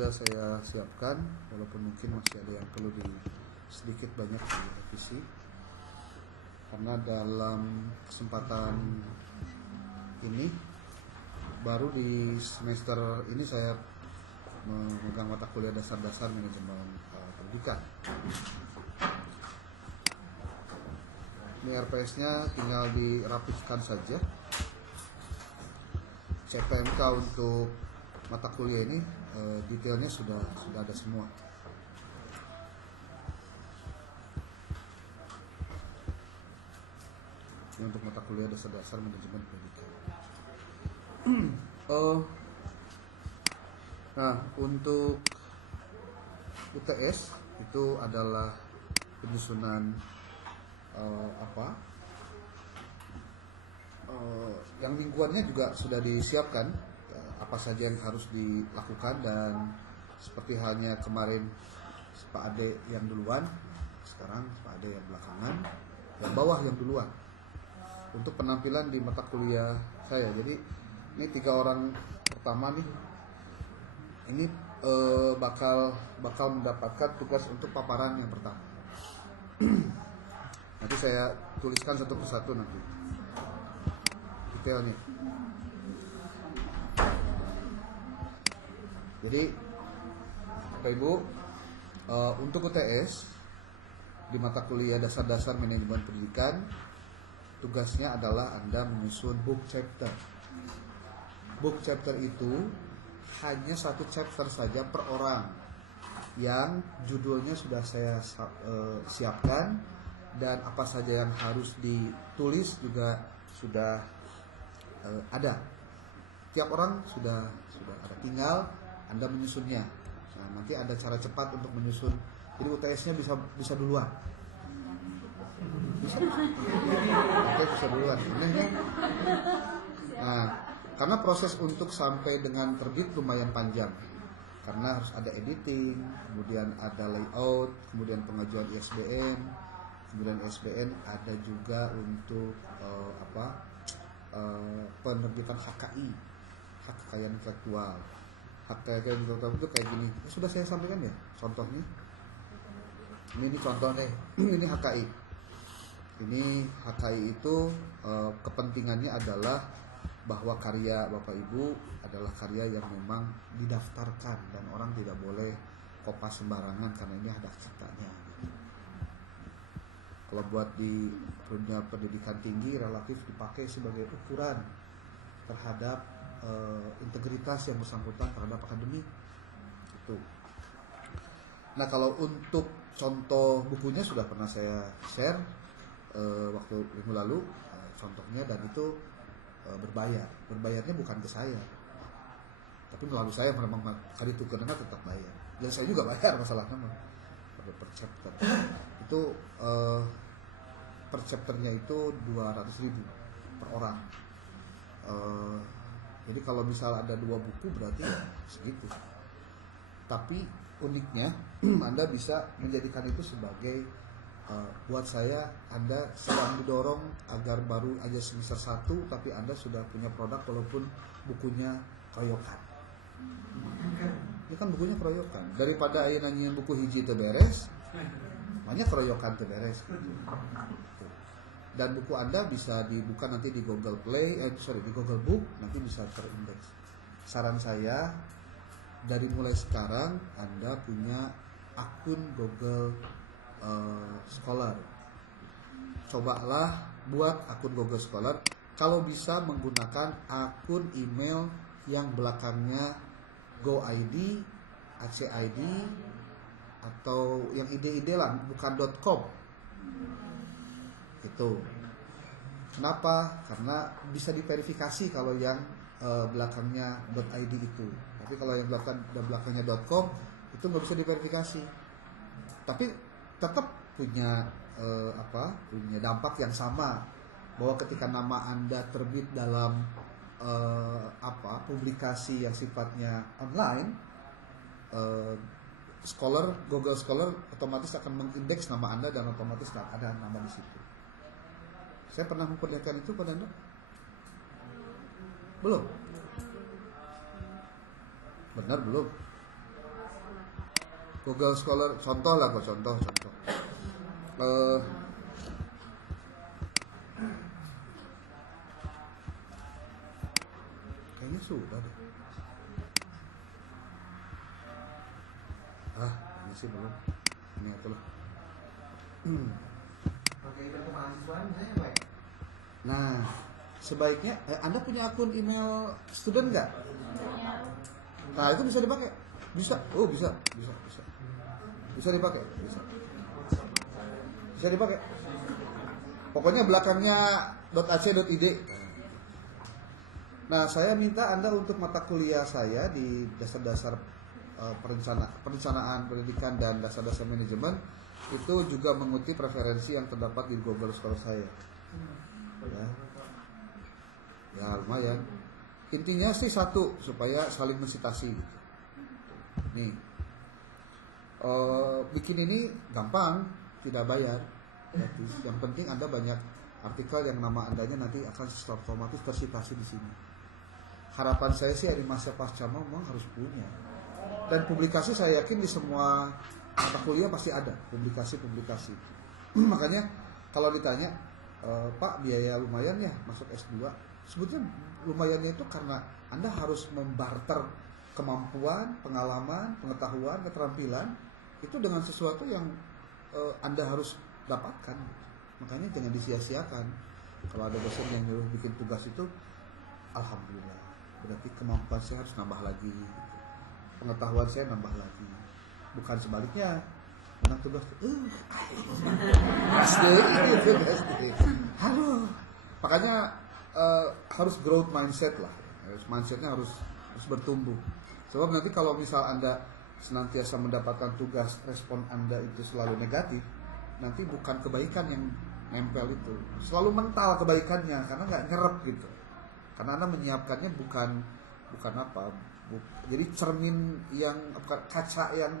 Sudah saya siapkan, walaupun mungkin masih ada yang perlu sedikit banyak direvisi, karena dalam kesempatan ini baru di semester ini saya memegang mata kuliah dasar-dasar manajemen pendidikan. Ini RPS-nya tinggal dirapihkan saja. CPMK untuk mata kuliah ini detailnya sudah ada semua. Ini untuk mata kuliah dasar-dasar manajemen pendidikan. Nah, untuk UTS itu adalah penyusunan yang lingkungannya juga sudah disiapkan, apa saja yang harus dilakukan, dan seperti halnya kemarin Pak Ade yang duluan, sekarang Pak Ade yang belakangan, yang bawah yang duluan untuk penampilan di mata kuliah saya. Jadi ini 3 orang pertama nih, ini bakal mendapatkan tugas untuk paparan yang pertama. Nanti saya tuliskan satu persatu nanti detailnya. Jadi Bapak Ibu, untuk UTS di mata kuliah dasar-dasar manajemen pendidikan, tugasnya adalah Anda menyusun book chapter. Book chapter itu hanya 1 chapter saja per orang, yang judulnya sudah saya siapkan, dan apa saja yang harus ditulis juga sudah ada. Tiap orang sudah ada, tinggal Anda menyusunnya. Nah, nanti ada cara cepat untuk menyusun. Jadi UTS-nya bisa duluan. Bisa duluan. Nah, karena proses untuk sampai dengan terbit lumayan panjang. Karena harus ada editing, kemudian ada layout, kemudian pengajuan ISBN, kemudian ISBN ada juga untuk penerbitan HKI, hak kekayaan intelektual. Hak kekayaan intelektual itu kayak gini. Sudah saya sampaikan ya contohnya. Ini contoh deh. Ini HKI. Ini HKI itu kepentingannya adalah bahwa karya Bapak Ibu adalah karya yang memang didaftarkan dan orang tidak boleh kopas sembarangan karena ini ada ciptanya. Kalau buat di dunia pendidikan tinggi relatif dipakai sebagai ukuran terhadap integritas yang bersangkutan terhadap akademik itu. Nah, kalau untuk contoh bukunya sudah pernah saya share waktu minggu lalu, contohnya, dan itu berbayar. Berbayarnya bukan ke saya, tapi melalui saya memang kali itu karena tetap bayar. Dan saya juga bayar, masalahnya per chapter. Itu per chapternya itu 200.000 per orang. Jadi kalau misal ada 2 buku berarti segitu. Tapi uniknya Anda bisa menjadikan itu sebagai buat saya, Anda sedang didorong agar baru aja semester 1 tapi Anda sudah punya produk walaupun bukunya keroyokan. Ini kan bukunya keroyokan. Daripada aya nanya buku hiji teu beres, banyak keroyokan teu beres. Dan buku Anda bisa dibuka nanti di Google Play, di Google Book, nanti bisa terindeks. Saran saya, dari mulai sekarang Anda punya akun Google Scholar. Cobalah buat akun Google Scholar. Kalau bisa menggunakan akun email yang belakangnya GoID, ACID, atau yang ide-ide lah, bukan .com. Itu. Kenapa? Karena bisa diverifikasi kalau yang belakangnya .id itu. Tapi kalau yang belakangnya .com itu nggak bisa diverifikasi. Tapi tetap punya punya dampak yang sama, bahwa ketika nama Anda terbit dalam publikasi yang sifatnya online, Google Scholar otomatis akan mengindeks nama Anda dan otomatis ada nama di situ. Saya pernah memperlihatkan itu pada Anda? Belum? Benar belum? Google Scholar, contoh lah kok, contoh. Kayaknya sudah deh. Ini sih belum. Ini aku lah. Nah, sebaiknya Anda punya akun email student nggak? Nah, itu bisa dipakai. Bisa. Oh, bisa dipakai. Bisa dipakai. Pokoknya belakangnya .ac.id. Nah, saya minta Anda untuk mata kuliah saya di dasar-dasar perencanaan pendidikan dan dasar-dasar manajemen itu juga mengutip referensi yang terdapat di Google Scholar saya. Ya lumayan. Intinya sih satu, supaya saling mensitasi. Nih, bikin ini gampang, tidak bayar, gratis. Yang penting Anda banyak artikel yang nama Andanya nanti akan secara otomatis tersitasi di sini. Harapan saya sih di masa pasca memang harus punya. Dan publikasi saya yakin di semua mata kuliah pasti ada publikasi. Makanya kalau ditanya, Pak, biaya lumayan ya masuk S2, sebetulnya lumayannya itu karena Anda harus membarter kemampuan, pengalaman, pengetahuan, keterampilan itu dengan sesuatu yang Anda harus dapatkan. Makanya jangan disia-siakan. Kalau ada dosen yang nyuruh bikin tugas itu, alhamdulillah, berarti kemampuan saya harus nambah lagi, pengetahuan saya nambah lagi, bukan sebaliknya. Menang tugas Halo. Makanya harus growth mindset lah. Mindsetnya harus bertumbuh. Sebab nanti kalau misal Anda senantiasa mendapatkan tugas, respon Anda itu selalu negatif, nanti bukan kebaikan yang nempel itu, selalu mental kebaikannya karena nggak nyerap gitu. Karena Anda menyiapkannya bukan jadi cermin yang kaca yang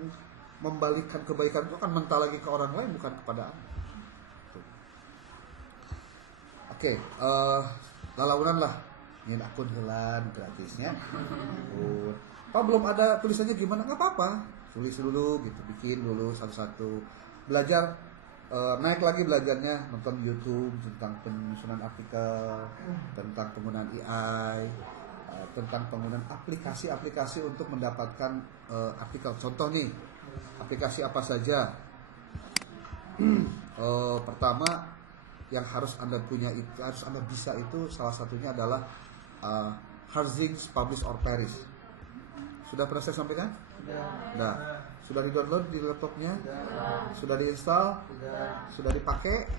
membalikkan kebaikan itu akan mental lagi ke orang lain, bukan kepada Anda. Oke, lalaunan lah. Ini akun helan gratisnya. Pak, belum ada tulisannya gimana? Nggak apa-apa, tulis dulu gitu, bikin dulu satu-satu. Belajar, naik lagi belajarnya, nonton YouTube tentang penyusunan artikel, tentang penggunaan AI, tentang penggunaan aplikasi-aplikasi untuk mendapatkan artikel. Contoh nih, aplikasi apa saja? Pertama yang harus Anda punya itu, harus Anda bisa itu, salah satunya adalah Harzings Publish or Perish. Sudah pernah saya sampaikan? Sudah. Sudah di-download di laptopnya? Sudah di-install? Sudah dipakai?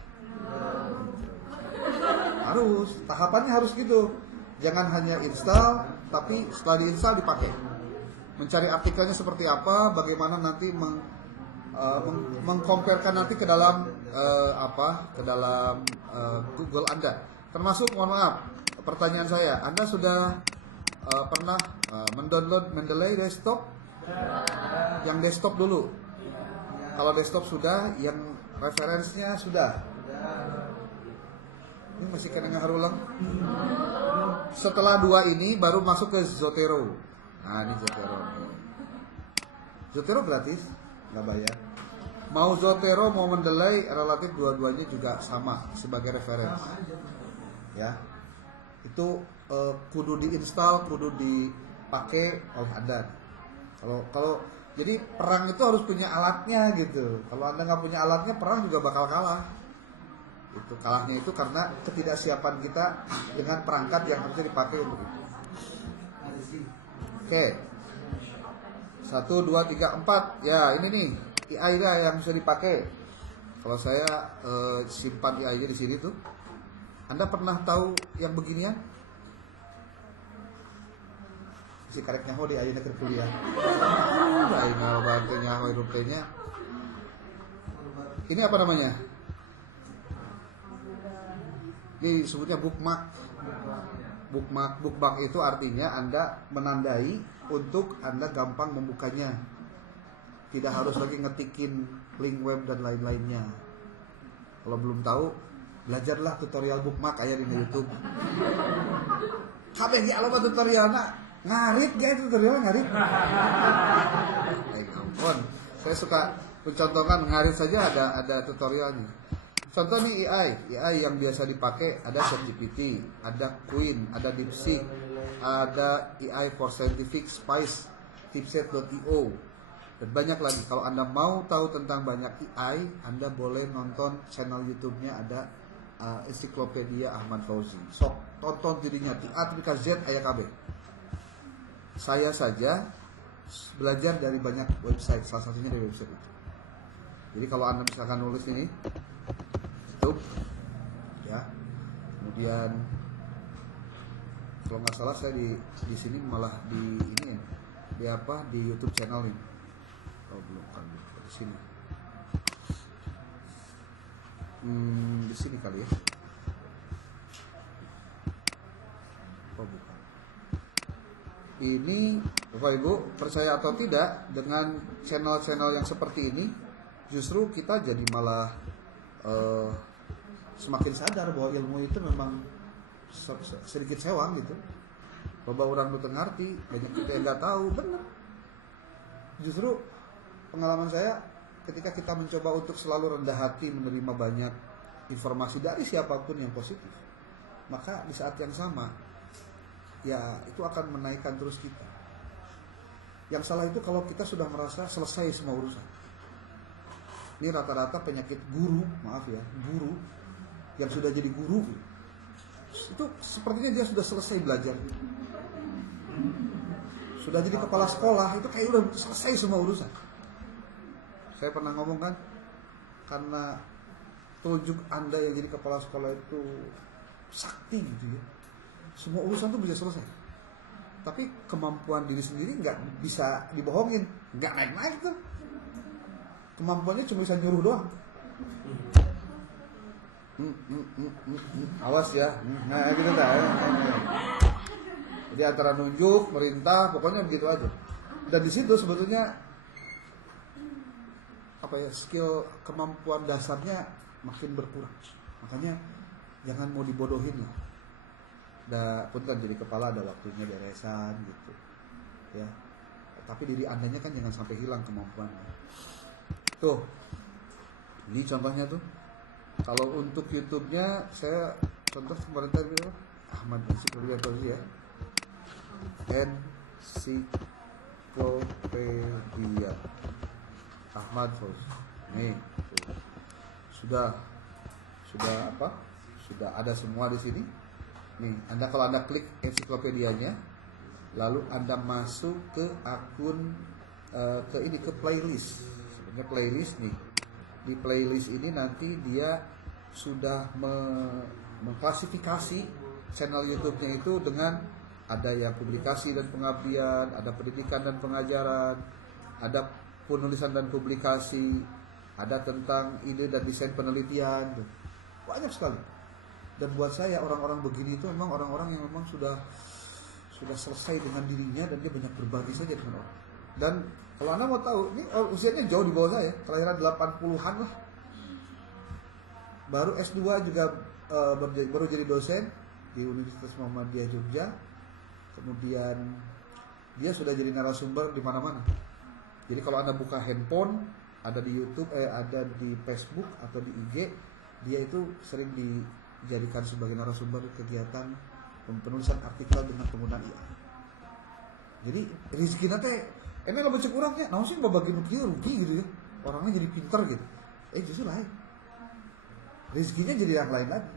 Harus, tahapannya harus gitu. Jangan hanya install, tapi setelah di-install dipakai. Mencari artikelnya seperti apa, bagaimana nanti mengkomparekan nanti ke dalam Google Anda. Termasuk, mohon maaf, pertanyaan saya, Anda sudah pernah mendownload Mendeley desktop? Yang desktop dulu. Kalau desktop sudah, yang referensinya sudah. Ini masih kena ngarulang. Setelah dua ini baru masuk ke Zotero. Nah, ini Zotero. Zotero gratis, nggak bayar. Mau Zotero mau Mendeley, relatif dua-duanya juga sama sebagai referensi. Ya, itu kudu diinstal, kudu dipakai oleh Anda. Kalau jadi perang itu harus punya alatnya gitu. Kalau Anda nggak punya alatnya, perang juga bakal kalah. Itu kalahnya itu karena ketidaksiapan kita dengan perangkat yang harusnya dipakai untuk itu. Oke. 1, 2, 3, 4. Ya, ini nih AI yang bisa dipakai. Kalau saya simpan AI-nya di sini tuh. Anda pernah tahu yang beginian? Si karek nyaho di AI negeri kuliah. AI bantu nyaho hidupnya. Ini apa namanya? Ini disebutnya bookmark. Bookmark itu artinya Anda menandai untuk Anda gampang membukanya. Tidak harus lagi ngetikin link web dan lain-lainnya. Kalau belum tahu, belajarlah tutorial bookmark aya di YouTube. Kabeh ge aloba tutorialna ngarit ge tutorial ngarit. Ampun. Saya suka mencontohkan, ngarit saja ada tutorialnya. Contoh nih AI yang biasa dipakai ada ChatGPT, ada Queen, ada DeepSeek, ada AI for Scientific, Spice, Tipset.io, dan banyak lagi. Kalau Anda mau tahu tentang banyak AI, Anda boleh nonton channel YouTube-nya, ada Ensiklopedia Ahmad Fauzi. Sok tonton dirinya Tiatrika Z Aya KB. Saya saja belajar dari banyak website, salah satunya dari website itu. Jadi kalau Anda misalkan nulis ini YouTube ya, kemudian kalau nggak salah saya di sini malah di ini ya, di YouTube channel ini. Oh belum kan di sini. Di sini kali ya. Oh bukan. Ini Bapak Ibu, percaya atau tidak, dengan channel-channel yang seperti ini justru kita jadi malah semakin sadar bahwa ilmu itu memang sedikit sewang gitu. Bahwa orang itu ngerti, banyak kita yang nggak tahu, benar. Justru pengalaman saya ketika kita mencoba untuk selalu rendah hati menerima banyak informasi dari siapapun yang positif, maka di saat yang sama ya itu akan menaikkan terus kita. Yang salah itu kalau kita sudah merasa selesai semua urusan. Ini rata-rata penyakit guru, maaf ya, guru yang sudah jadi guru itu sepertinya dia sudah selesai belajar, sudah jadi kepala sekolah, itu kayak udah selesai semua urusan. Saya pernah ngomong kan, karena tunjuk Anda yang jadi kepala sekolah itu sakti gitu ya, semua urusan tuh bisa selesai. Tapi kemampuan diri sendiri nggak bisa dibohongin, nggak naik-naik tuh. Kemampuannya cuma bisa nyuruh doang. Awas ya, nah gitu dah. Jadi antara nunjuk, merintah, pokoknya begitu aja. Dan di situ sebetulnya apa ya, skill kemampuan dasarnya makin berkurang. Makanya jangan mau dibodohin lah. Punten jadi kepala ada waktunya beresan gitu, ya. Tapi diri andanya kan jangan sampai hilang kemampuannya. Tuh, ini contohnya tuh. Kalau untuk YouTube-nya saya contoh kemarin tadi Ahmad Ensiklopedia ya. Ensiklopedia Ahmad Fauzi. Nih, tuh. Sudah apa? Sudah ada semua di sini. Nih, kalau Anda klik ensiklopedianya, lalu Anda masuk ke akun ke playlist. Sebenarnya playlist nih. Di playlist ini nanti dia sudah mengklasifikasi channel YouTube-nya itu dengan ada yang publikasi dan pengabdian, ada pendidikan dan pengajaran, ada penulisan dan publikasi, ada tentang ide dan desain penelitian. Banyak sekali. Dan buat saya orang-orang begini itu memang orang-orang yang memang sudah selesai dengan dirinya dan dia banyak berbagi saja dengan orang. Dan kalau Anda mau tahu, ini usianya jauh di bawah saya, kelahiran 80-an lah. Baru S2 juga baru jadi dosen di Universitas Muhammadiyah Jogja. Kemudian dia sudah jadi narasumber di mana-mana. Jadi kalau Anda buka handphone, ada di YouTube, ada di Facebook atau di IG, dia itu sering dijadikan sebagai narasumber kegiatan penulisan artikel dengan penggunaan IA. Jadi rezeki nanti ini lebih kurangnya, nah sih babagi nukieu rugi gitu ya. Orangnya jadi pinter gitu. Justru lain. Rezekinya jadi yang lain lagi.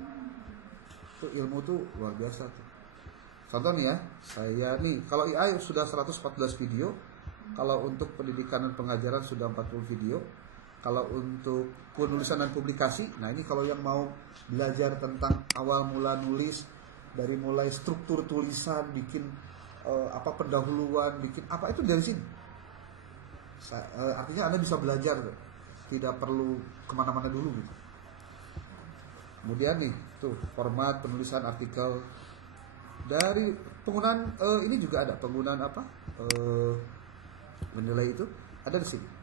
Itu ilmu tuh luar biasa tuh. Contoh nih ya, saya nih kalau AI sudah 114 video, kalau untuk pendidikan dan pengajaran sudah 40 video. Kalau untuk penulisan dan publikasi, nah ini kalau yang mau belajar tentang awal mula nulis, dari mulai struktur tulisan, bikin pendahuluan, bikin apa, itu dari sini. Artinya Anda bisa belajar, tidak perlu kemana-mana dulu gitu. Kemudian nih, tuh format penulisan artikel dari penggunaan ini juga ada penggunaan menilai itu ada di sini.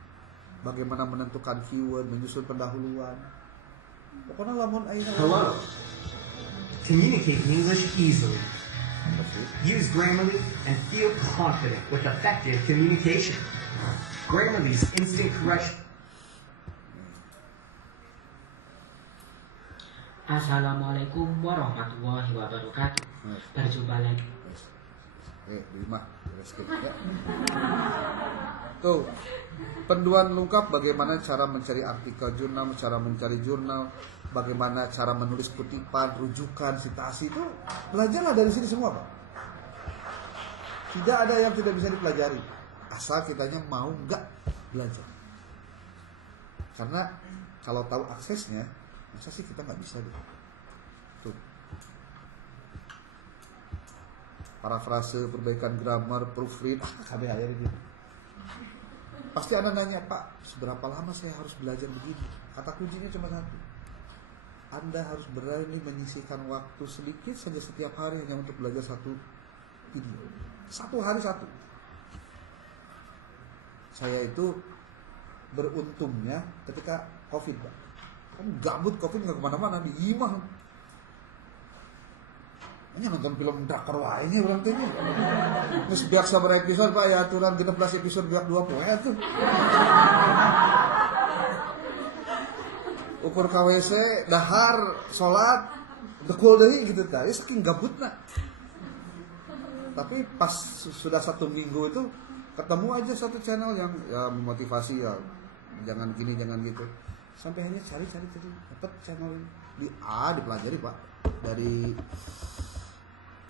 Bagaimana menentukan keyword, menyusun pendahuluan. Pokoknya lamun ayeuna. Hello. Communicate in English easily. Use Grammarly and feel confident with effective communication. Grammarly's instant correction. Assalamualaikum warahmatullahi wabarakatuh. Berjumpa lagi. Lima, ya. Tuh, panduan lengkap bagaimana cara mencari artikel jurnal, cara mencari jurnal, bagaimana cara menulis kutipan, rujukan, citasi itu belajarlah dari sini semua, Pak. Tidak ada yang tidak bisa dipelajari, asal kitanya mau nggak belajar. Karena kalau tahu aksesnya, masa sih kita nggak bisa deh. Tuh. Parafrase, perbaikan grammar, proofread, kami aja gitu. Pasti Anda nanya, Pak, seberapa lama saya harus belajar begini? Kata kuncinya cuma satu. Anda harus berani menyisihkan waktu sedikit saja setiap hari hanya untuk belajar satu video. Satu hari satu. Saya itu beruntungnya ketika COVID, Pak. Kan gabut COVID nggak kemana-mana, di imah. Hanya nonton film drakor wae nya urang teh. Geus biak sabar episode Pak ya aturan 16 episode biak 2 poe tuh. Ukur KWC, dahar, salat, dekul deui gitu tah. Ya saking gabutna. Tapi pas sudah 1 minggu itu ketemu aja satu channel yang ya memotivasi ya. Jangan gini, jangan gitu. Sampai akhirnya cari dapat channel dipelajari Pak. Dari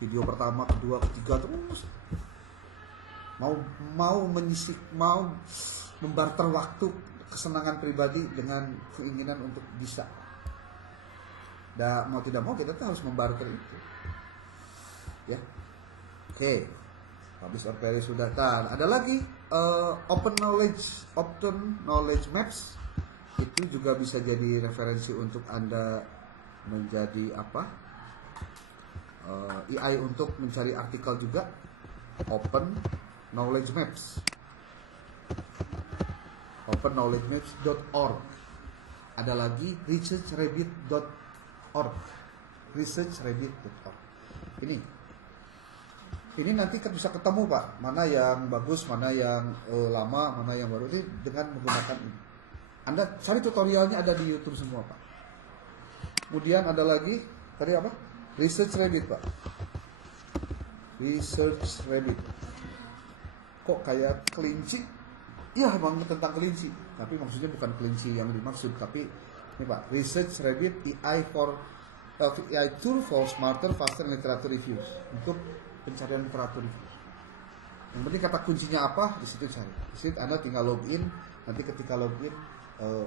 video pertama, kedua, ketiga terus mau menyisik, mau membarter waktu kesenangan pribadi dengan keinginan untuk bisa. Dan mau tidak mau kita tuh harus membarter itu. Ya. Oke. Publish or perish sudah kan. Ada lagi open knowledge maps. Itu juga bisa jadi referensi untuk Anda menjadi AI untuk mencari artikel juga. Open knowledge maps, openknowledgemaps.org. Ada lagi researchrabbit.org. Ini nanti kan bisa ketemu Pak, mana yang bagus, mana yang lama, mana yang baru, ini dengan menggunakan ini. Anda cari tutorialnya ada di YouTube semua Pak. Kemudian ada lagi tadi apa? Research Rabbit Pak. Research Rabbit. Kok kayak kelinci? Ya memang tentang kelinci. Tapi maksudnya bukan kelinci yang dimaksud. Tapi ini Pak, Research Rabbit AI tool for smarter, faster literature reviews. Untuk pencarian literatur review. Yang penting kata kuncinya apa, di situ cari. Di situ Anda tinggal login. Nanti ketika login,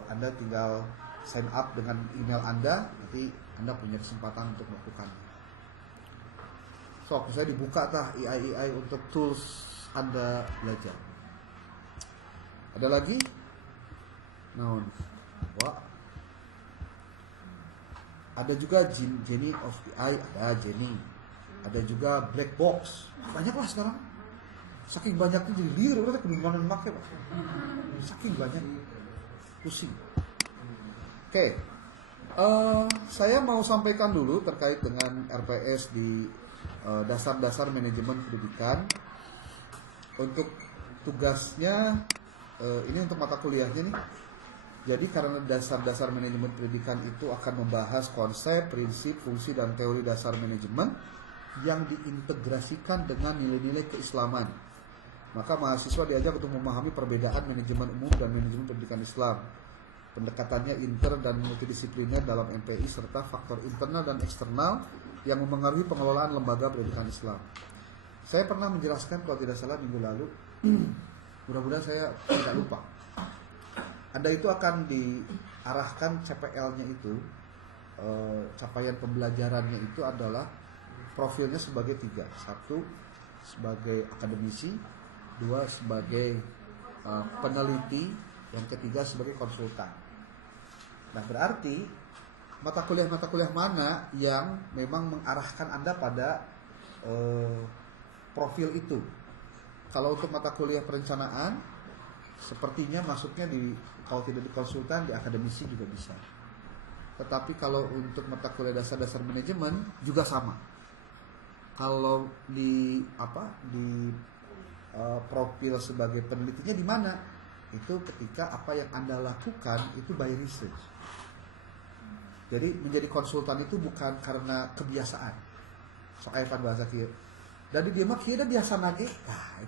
Anda tinggal sign up dengan email Anda. Nanti Anda punya kesempatan untuk melakukannya. So, saya dibuka AI untuk tools Anda belajar. Ada lagi? Ada juga Genie of AI, ada Genie. Ada juga Black Box. Banyak lah sekarang. Saking banyaknya jadi liar, udah kebingungan memakai Pak. Saking banyak. Pusing. Oke. Saya mau sampaikan dulu terkait dengan RPS di dasar-dasar manajemen pendidikan. Untuk tugasnya ini untuk mata kuliahnya nih. Jadi karena dasar-dasar manajemen pendidikan itu akan membahas konsep, prinsip, fungsi dan teori dasar manajemen yang diintegrasikan dengan nilai-nilai keislaman. Maka mahasiswa diajak untuk memahami perbedaan manajemen umum dan manajemen pendidikan Islam. Pendekatannya inter dan multidisipliner dalam MPI serta faktor internal dan eksternal yang memengaruhi pengelolaan lembaga pendidikan Islam. Saya pernah menjelaskan kalau tidak salah minggu lalu, mudah-mudahan saya tidak lupa. Anda itu akan diarahkan CPL-nya itu, capaian pembelajarannya itu adalah profilnya sebagai 3. 1 sebagai akademisi, 2 sebagai peneliti, yang ketiga sebagai konsultan. Nah berarti mata kuliah mana yang memang mengarahkan Anda pada profil itu. Kalau untuk mata kuliah perencanaan, sepertinya masuknya kalau tidak di konsultan, di akademisi juga bisa. Tetapi kalau untuk mata kuliah dasar-dasar manajemen juga sama. Kalau di profil sebagai penelitinya di mana? itu ketika apa yang Anda lakukan itu by research. Jadi menjadi konsultan itu bukan karena kebiasaan. Soalnya pan bahasa kieu. Dari dia mah kieu biasa nage. Nah,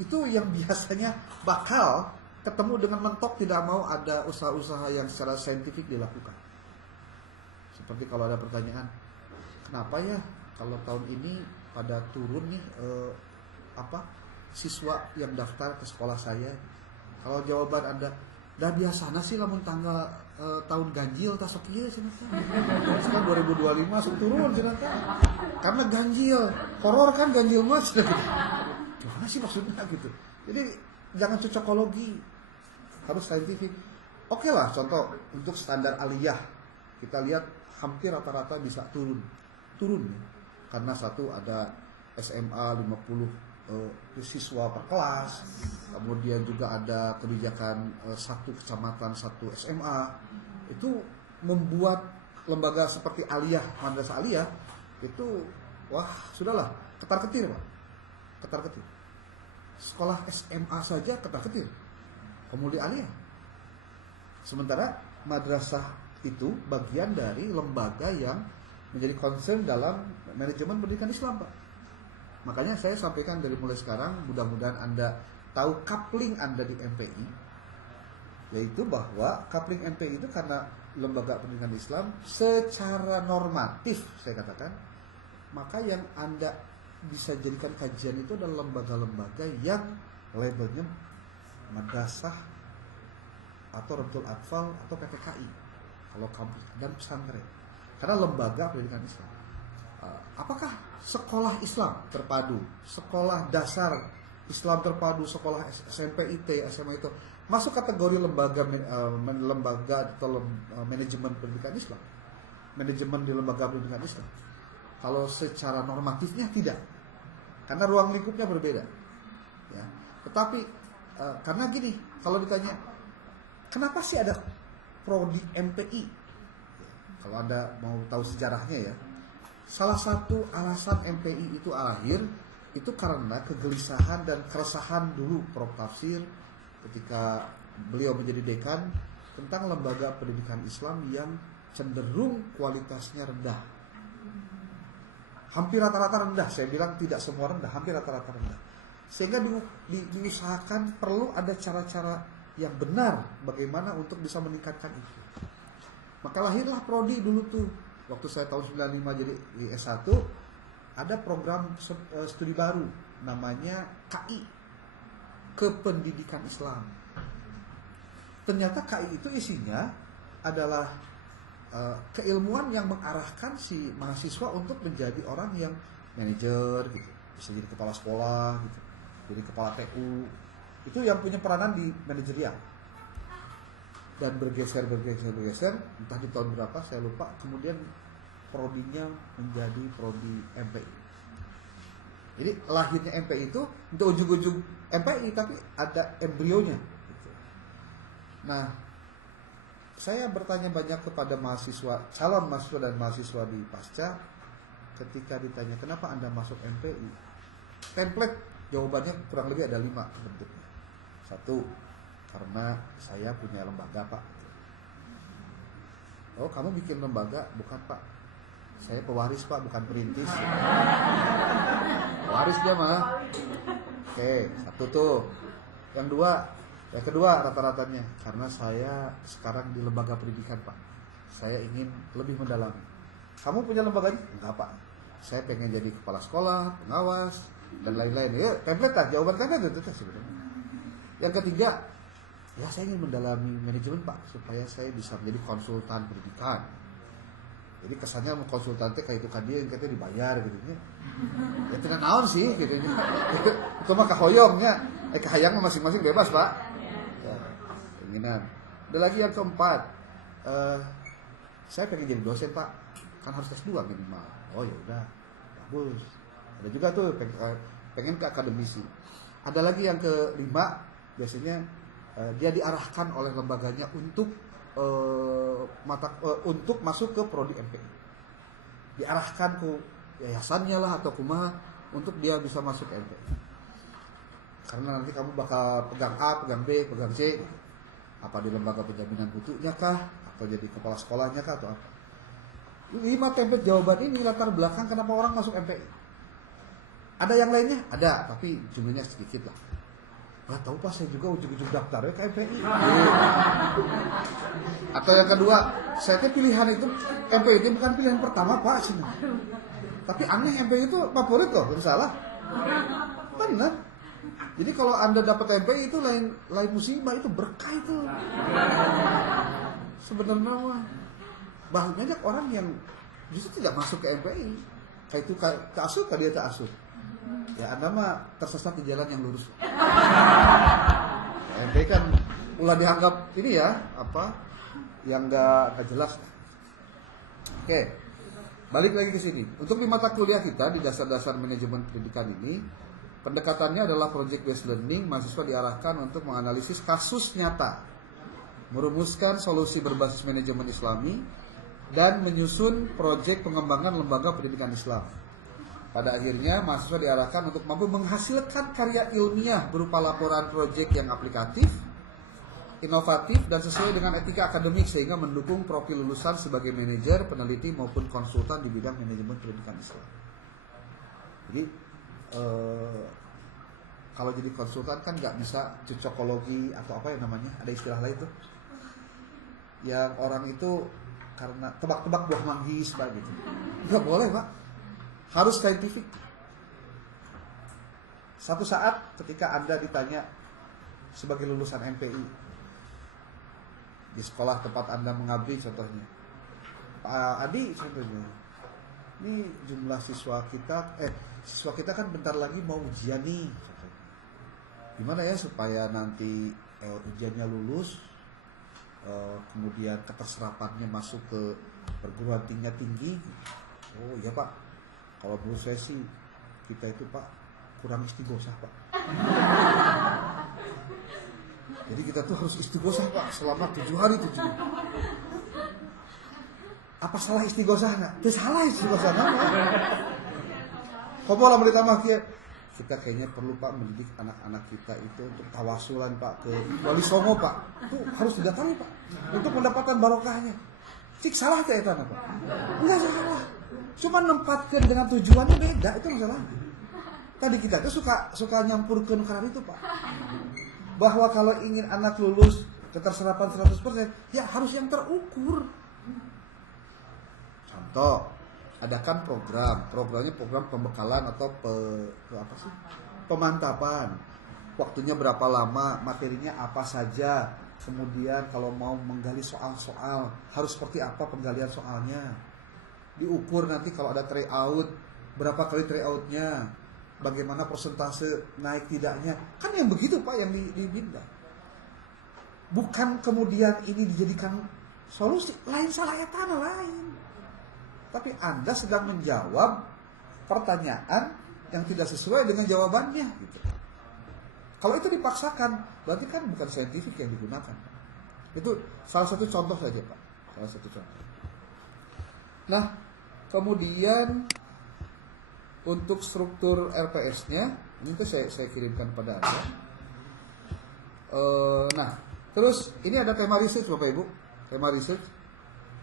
itu yang biasanya bakal ketemu dengan mentok, tidak mau ada usaha-usaha yang secara saintifik dilakukan. Seperti kalau ada pertanyaan, kenapa ya kalau tahun ini pada turun nih siswa yang daftar ke sekolah saya? Kalau jawaban Anda, dah biasana sih lamun tanggal tahun ganjil tak sok ieu cenah. Sekarang 2025 sok turun cenah. Karena ganjil, horor kan ganjil mah cenah. Gimana sih maksudnya gitu. Jadi jangan cocokologi, harus saintifik. Oke lah, contoh untuk standar aliyah kita lihat hampir rata-rata bisa turun ya. Karena satu ada SMA 50 siswa per kelas, kemudian juga ada kebijakan satu kecamatan satu SMA. Itu membuat lembaga seperti aliyah, madrasah aliyah itu wah sudahlah ketar-ketir Pak, ketar-ketir. Sekolah SMA saja ketar-ketir, kemudian aliyah. Sementara madrasah itu bagian dari lembaga yang menjadi concern dalam manajemen pendidikan Islam Pak. Makanya saya sampaikan dari mulai sekarang, mudah-mudahan Anda tahu coupling Anda di MPI, yaitu bahwa coupling MPI itu karena lembaga pendidikan Islam secara normatif, saya katakan, maka yang Anda bisa jadikan kajian itu adalah lembaga-lembaga yang labelnya madrasah atau Ratul Atfal atau PPKI, kalau coupling, dan pesantren, karena lembaga pendidikan Islam. Apakah sekolah Islam terpadu, sekolah dasar Islam terpadu, sekolah SMP IT, SMA itu masuk kategori lembaga atau manajemen pendidikan Islam, manajemen di lembaga pendidikan Islam? Kalau secara normatifnya tidak, karena ruang lingkupnya berbeda. Ya. Tetapi karena gini, kalau ditanya kenapa sih ada prodi MPI, kalau Anda mau tahu sejarahnya ya. Salah satu alasan MPI itu lahir itu karena kegelisahan dan keresahan dulu Prof. Tafsir ketika beliau menjadi dekan tentang lembaga pendidikan Islam yang cenderung kualitasnya rendah. Hampir rata-rata rendah, saya bilang tidak semua rendah, hampir rata-rata rendah. Sehingga diusahakan perlu ada cara-cara yang benar bagaimana untuk bisa meningkatkan itu. Maka lahirlah prodi dulu tuh. Waktu saya tahun 95 jadi di S1, ada program studi baru namanya KI, Kependidikan Islam. Ternyata KI itu isinya adalah keilmuan yang mengarahkan si mahasiswa untuk menjadi orang yang manajer gitu, bisa jadi kepala sekolah gitu, jadi kepala TU. Itu yang punya peranan di manajerial. Dan bergeser entah di tahun berapa saya lupa, kemudian prodinya menjadi prodi MPI. Jadi lahirnya MPI itu untuk ujung-ujung MPI, tapi ada embrionya gitu. Nah, saya bertanya banyak kepada mahasiswa, calon mahasiswa dan mahasiswa di pasca, ketika ditanya kenapa Anda masuk MPI, template jawabannya kurang lebih ada 5 bentuknya. 1, karena saya punya lembaga Pak. Oh, kamu bikin lembaga? Bukan Pak, saya pewaris Pak, bukan perintis. Pewaris dia mah. Oke, 1 tuh. Yang kedua rata-ratanya, karena saya sekarang di lembaga pendidikan Pak, saya ingin lebih mendalami. Kamu punya lembaganya? Enggak Pak, saya pengen jadi kepala sekolah, pengawas, dan lain-lain. Ya, template lah, jawaban kan itu sebenarnya. Yang ketiga, ya saya ingin mendalami manajemen Pak, supaya saya bisa menjadi konsultan pendidikan. Jadi kesannya mau konsultan teh kayak itu kan dia yang katanya dibayar gitu nya. Ya tidak naon sih gitu nya. Itu mah kahoyongnya. Kahayang mah masing-masing bebas Pak. Ya, keinginan. Ada lagi yang keempat, saya pengen jadi dosen Pak, kan harus S2 minimal. Oh ya udah, bagus. Ada juga tuh pengen ke akademisi. Ada lagi yang kelima, biasanya dia diarahkan oleh lembaganya untuk untuk masuk ke prodi MPI. Diarahkan ke yayasannya lah atau kumaha untuk dia bisa masuk ke MPI. karena nanti kamu bakal pegang A, pegang B, pegang C. Apa di lembaga penjaminan mutunya kah? Atau jadi kepala sekolahnya kah? Atau apa? 5 template jawaban ini latar belakang kenapa orang masuk MPI. Ada yang lainnya? Ada, tapi jumlahnya sedikit lah. Gak tahu pas saya juga ujung-ujung daftarnya ke MPI. Atau yang kedua, saya pilihan itu MPI itu bukan pilihan pertama Pak sih. Tapi aneh MPI itu favorit loh, tidak salah. Benar. Jadi kalau Anda dapat MPI itu lain musibah, itu berkah itu. Sebenarnya banyak orang yang justru tidak masuk ke MPI. Kayak itu ke asuh, dia tak asuh. Ya Anda mah tersesat di jalan yang lurus. MPI kan ulah dianggap ini ya, apa yang nggak jelas. Oke, balik lagi ke sini. Untuk di mata kuliah kita di dasar-dasar manajemen pendidikan ini, pendekatannya adalah project based learning. Mahasiswa diarahkan untuk menganalisis kasus nyata, merumuskan solusi berbasis manajemen Islami, dan menyusun proyek pengembangan lembaga pendidikan Islam. Pada akhirnya, mahasiswa diarahkan untuk mampu menghasilkan karya ilmiah berupa laporan proyek yang aplikatif, inovatif, dan sesuai dengan etika akademik sehingga mendukung profil lulusan sebagai manajer, peneliti, maupun konsultan di bidang manajemen pendidikan Islam. Jadi, kalau jadi konsultan kan nggak bisa cocokologi atau apa ya namanya, ada istilah lain tuh. Yang orang itu karena tebak-tebak buah manggis Pak gitu. Nggak boleh Pak. Harus saintifik. Satu saat ketika Anda ditanya sebagai lulusan MPI di sekolah tempat Anda mengabdi contohnya, Pak Adi contohnya, ini jumlah siswa kita kan bentar lagi mau ujian nih contohnya. Gimana ya supaya nanti ujiannya lulus, kemudian keterserapannya masuk ke perguruan tinggi. Oh iya Pak, kalau menurut saya sih kita itu Pak kurang istighosah Pak. Jadi kita tuh harus istighosah Pak selama 7 hari 7. Apa salah istighosah nggak? Itu salah istighosah Pak. Kau mau ditambah kita kayaknya perlu Pak mendidik anak-anak kita itu untuk tawasulan Pak ke Wali Songo Pak. Itu harus didatangi Pak untuk mendapatkan barokahnya. Cik salah teh eta Pak. Enggak salah. Cuma nempatkan dengan tujuannya beda, itu masalahnya. Tadi kita tuh suka nyampurkan karena itu Pak. Bahwa kalau ingin anak lulus keterserapan 100%, ya harus yang terukur. Contoh, adakan programnya program pembekalan atau pemantapan. Waktunya berapa lama, materinya apa saja. Kemudian kalau mau menggali soal-soal, harus seperti apa penggalian soalnya. Diukur nanti kalau ada tryout, berapa kali tryoutnya, bagaimana persentase naik tidaknya. Kan yang begitu Pak yang diminta. Bukan kemudian ini dijadikan solusi, lain salah ya tanah lain. Tapi Anda sedang menjawab pertanyaan yang tidak sesuai dengan jawabannya gitu. Kalau itu dipaksakan, berarti kan bukan saintifik yang digunakan. Itu salah satu contoh saja Pak. Salah satu contoh. Nah, kemudian untuk struktur RPS-nya, ini tuh saya kirimkan kepada Anda. Nah, terus ini ada tema research Bapak Ibu.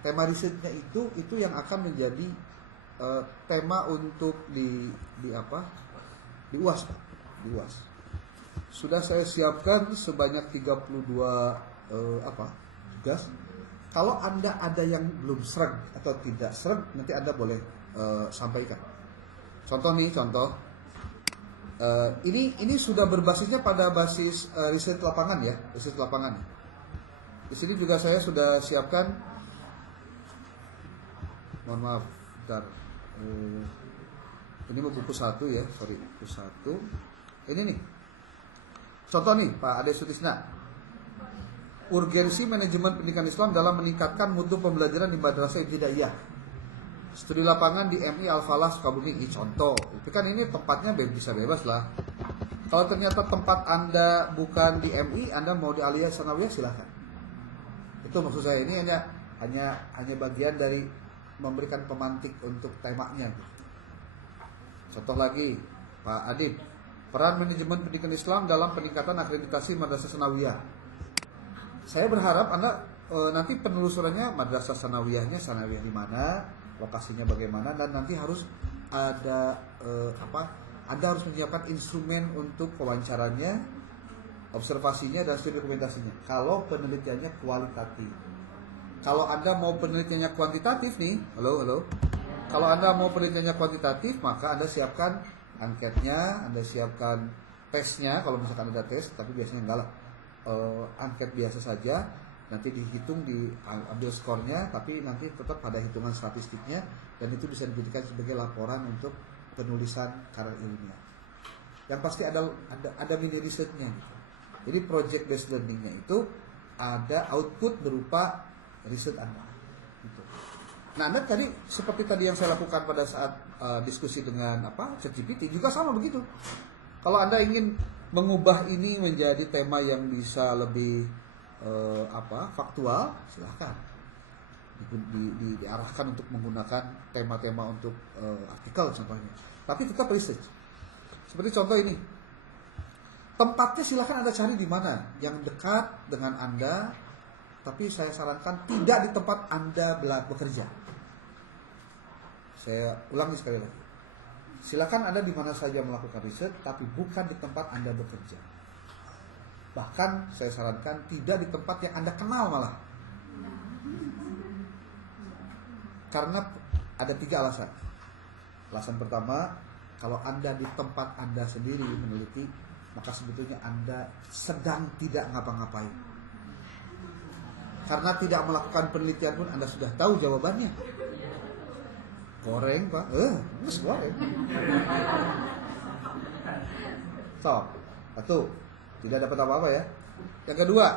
Tema research-nya itu yang akan menjadi tema untuk di UAS Pak. Di UAS. Sudah saya siapkan sebanyak 32 tugas. Kalau Anda ada yang belum sreg atau tidak sreg, nanti Anda boleh sampaikan. Contoh. Ini sudah berbasisnya pada basis riset lapangan ya, riset lapangan. Di sini juga saya sudah siapkan. Mohon maaf, bentar. Ini buku 1 ya, sorry, buku 1. Ini nih. Contoh nih, Pak Ade Sutisna. Urgensi manajemen pendidikan Islam dalam meningkatkan mutu pembelajaran di madrasah ibtidaiyah. Studi lapangan di MI Al-Falah Sukabumi. Contoh. Tapi kan ini tempatnya bisa bebas lah. Kalau ternyata tempat Anda bukan di MI, Anda mau di Aliyah Sanawiyah silahkan. Itu maksud saya, ini hanya bagian dari memberikan pemantik untuk temanya. Contoh lagi, Pak Adib. peran manajemen pendidikan Islam dalam peningkatan akreditasi Madrasah Sanawiyah. Saya berharap Anda nanti penelusurannya Madrasah Sanawiyahnya Sanawiyah di mana, lokasinya bagaimana, dan nanti harus ada Anda harus menyiapkan instrumen untuk wawancaranya, observasinya, dan studi dokumentasinya. Kalau penelitiannya kualitatif. Kalau Anda mau penelitiannya kuantitatif nih, halo. Kalau Anda mau penelitiannya kuantitatif, maka Anda siapkan anketnya, Anda siapkan tesnya. Kalau misalkan ada tes, tapi biasanya enggak lah. Angket biasa saja, nanti dihitung, diambil skornya, tapi nanti tetap pada hitungan statistiknya, dan itu bisa dijadikan sebagai laporan untuk penulisan karya ilmiah. Yang pasti ada mini risetnya gitu. Jadi project based learningnya itu ada output berupa riset Anda gitu. Nah, Anda tadi seperti tadi yang saya lakukan pada saat diskusi dengan ChatGPT juga sama begitu. Kalau Anda ingin mengubah ini menjadi tema yang bisa lebih faktual, silahkan diarahkan untuk menggunakan tema-tema untuk artikel contohnya. Tapi tetap research. Seperti contoh ini, tempatnya silahkan Anda cari di mana yang dekat dengan Anda, tapi saya sarankan tidak di tempat Anda bekerja. Saya ulangi sekali lagi. Silakan Anda di mana saja melakukan riset, tapi bukan di tempat Anda bekerja. Bahkan saya sarankan tidak di tempat yang Anda kenal malah. Karena ada 3 alasan. Alasan pertama, kalau Anda di tempat Anda sendiri meneliti, maka sebetulnya Anda sedang tidak ngapa-ngapain. Karena tidak melakukan penelitian pun Anda sudah tahu jawabannya. Goreng Pak, goreng. Satu, tidak dapat apa-apa ya. Yang kedua,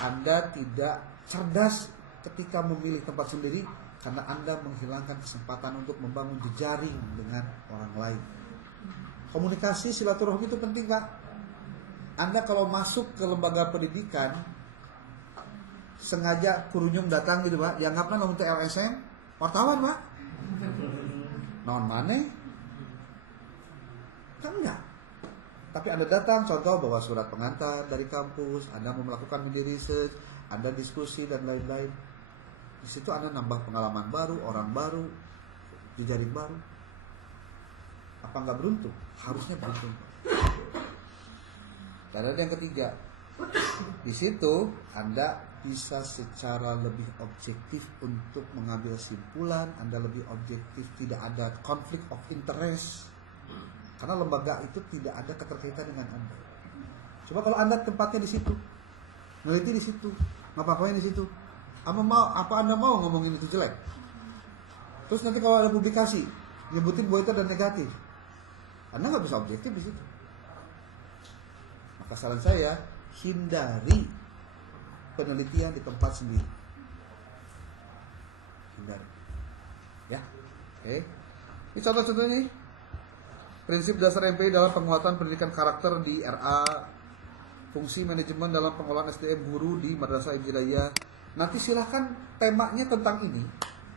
Anda tidak cerdas ketika memilih tempat sendiri, karena Anda menghilangkan kesempatan untuk membangun jejaring dengan orang lain. Komunikasi silaturahmi itu penting Pak. Anda kalau masuk ke lembaga pendidikan, sengaja kurunyung datang gitu Pak, dianggapnya untuk LSM, wartawan Pak. Non maneh? Kan enggak. Tapi Anda datang, contoh bawa surat pengantar dari kampus, Anda mau melakukan mini research, Anda diskusi dan lain-lain. Di situ Anda nambah pengalaman baru, orang baru, jejaring baru. Apa enggak beruntung? Harusnya beruntung. Dan ada yang ketiga. Di situ Anda bisa secara lebih objektif untuk mengambil simpulan, Anda lebih objektif, tidak ada konflik of interest. Karena lembaga itu tidak ada keterkaitan dengan Anda. Coba kalau Anda tempatnya di situ, neliti di situ, ngapa-ngapain di situ, apa Anda mau ngomongin itu jelek? Terus nanti kalau ada publikasi nyebutin bahwa itu ada negatif, Anda nggak bisa objektif di situ. Maka saran saya, hindari penelitian di tempat sendiri. Hindari. Ya. Oke. Ini contoh-contoh ini. Prinsip dasar MPI dalam penguatan pendidikan karakter di RA, fungsi manajemen dalam pengelolaan SDM guru di Madrasah Ibtidaiyah. Nanti silahkan temanya tentang ini,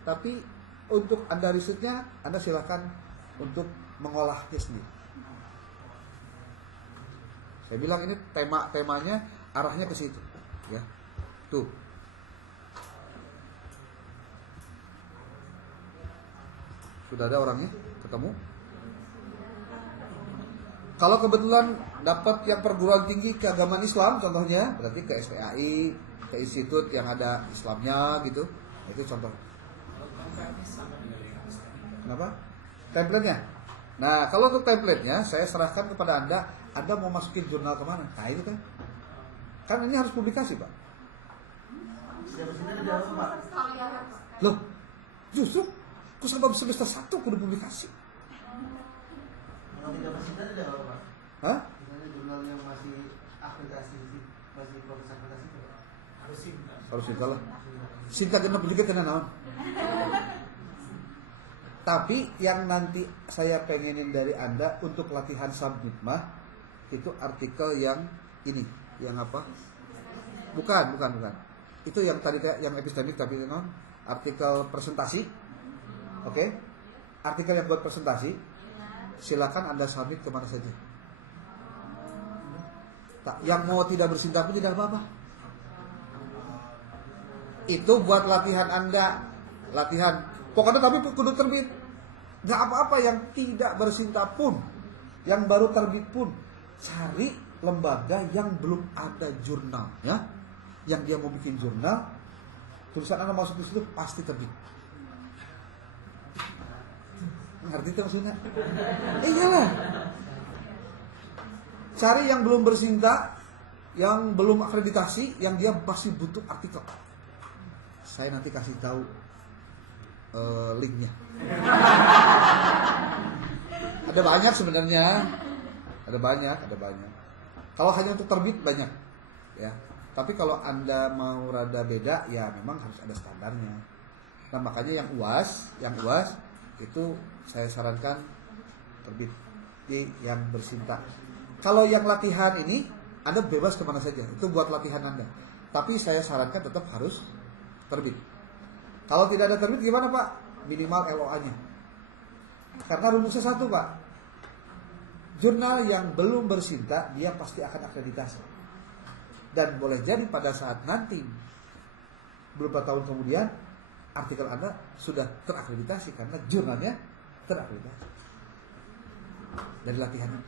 tapi untuk Anda risetnya, Anda silahkan untuk mengolahnya sendiri. Saya bilang ini temanya arahnya ke situ, ya. Tuh. Sudah ada orangnya? Ketemu? Kalau kebetulan dapat yang perguruan tinggi keagamaan Islam contohnya, berarti ke STAI, ke institut yang ada Islamnya gitu. Itu contoh. Kenapa? Template-nya. Nah, kalau untuk template-nya saya serahkan kepada Anda mau masukin jurnal kemana? Nah itu kan. Kan ini harus publikasi Pak. Loh, justru aku sampai semester 1 kudu publikasi. Kalau tidak bersinta tidak apa-apa. Hah? Misalnya jurnal yang masih akreditasi, masih proses akreditasi harus sinta. Harus sinta lah. Sinta genep juga tenan naon. Tapi yang nanti saya pengenin dari Anda untuk latihan submit mah itu artikel yang ini, yang apa? Bukan. Itu yang tadi kayak yang epistemik tapi non artikel presentasi. Oke? Artikel yang buat presentasi silakan Anda submit kemana saja. Yang mau tidak bercinta pun tidak apa-apa. Itu buat latihan Anda, latihan. Pokoknya tapi kudu terbit. Nggak apa-apa yang tidak bercinta pun, yang baru terbit pun, cari lembaga yang belum ada jurnal, ya. Yang dia mau bikin jurnal, tulisan Anda masuk di situ pasti terbit. Ngerti itu maksudnya? Iyalah. Cari yang belum bercinta, yang belum akreditasi, yang dia masih butuh artikel. Saya nanti kasih tahu linknya. Ada banyak sebenarnya, ada banyak. Kalau hanya untuk terbit banyak, ya. Tapi kalau Anda mau rada beda, ya memang harus ada standarnya. Nah makanya yang UAS itu saya sarankan terbit di yang bercinta. Kalau yang latihan ini, Anda bebas kemana saja, itu buat latihan Anda. Tapi saya sarankan tetap harus terbit. Kalau tidak ada terbit gimana Pak? Minimal LOA-nya. Karena rumusnya satu Pak. Jurnal yang belum bercinta, dia pasti akan akreditasi. Dan boleh jadi pada saat nanti, beberapa tahun kemudian, artikel Anda sudah terakreditasi karena jurnalnya terakreditasi dari latihannya.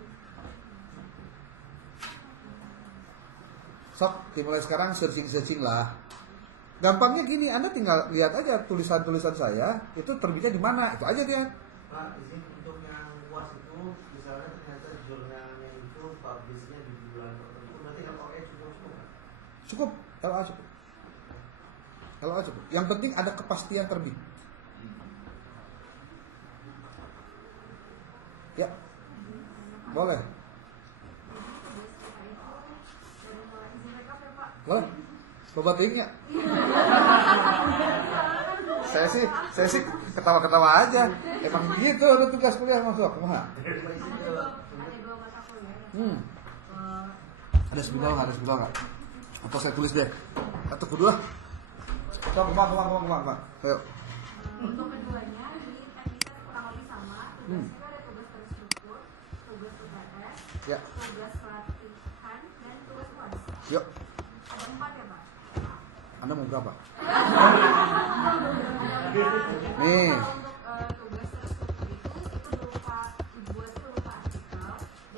Sok, dimulai sekarang searching lah. Gampangnya gini, Anda tinggal lihat aja tulisan-tulisan saya itu terbitnya di mana, itu aja dia. Pak, izin untuk yang UAS itu, misalnya ternyata jurnalnya itu publishnya di bulan tertentu, berarti LOE cukup? Cukup, LOA cukup. LOA cukup. Yang penting ada kepastian terbit. Ya, boleh. Boleh. Bapak tingnya. Saya sih ketawa-ketawa aja. Emang gitu ada tugas kuliah masuk. Kumaha? Ada spidol nggak? Atau saya tulis deh. Atau kudu lah. Coba kemang. Ayo. Untuk keduanya ini teknisnya kurang lebih sama. Tugasnya ada tugas terstruktur, tugas UTS, Ya. tugas pelatihan, dan tugas UAS. Yuk. Ada 4 ya Pak? Anda mau berapa? Nih. Nih. Untuk tugas terstruktur itu berupa dibuat berupa artikel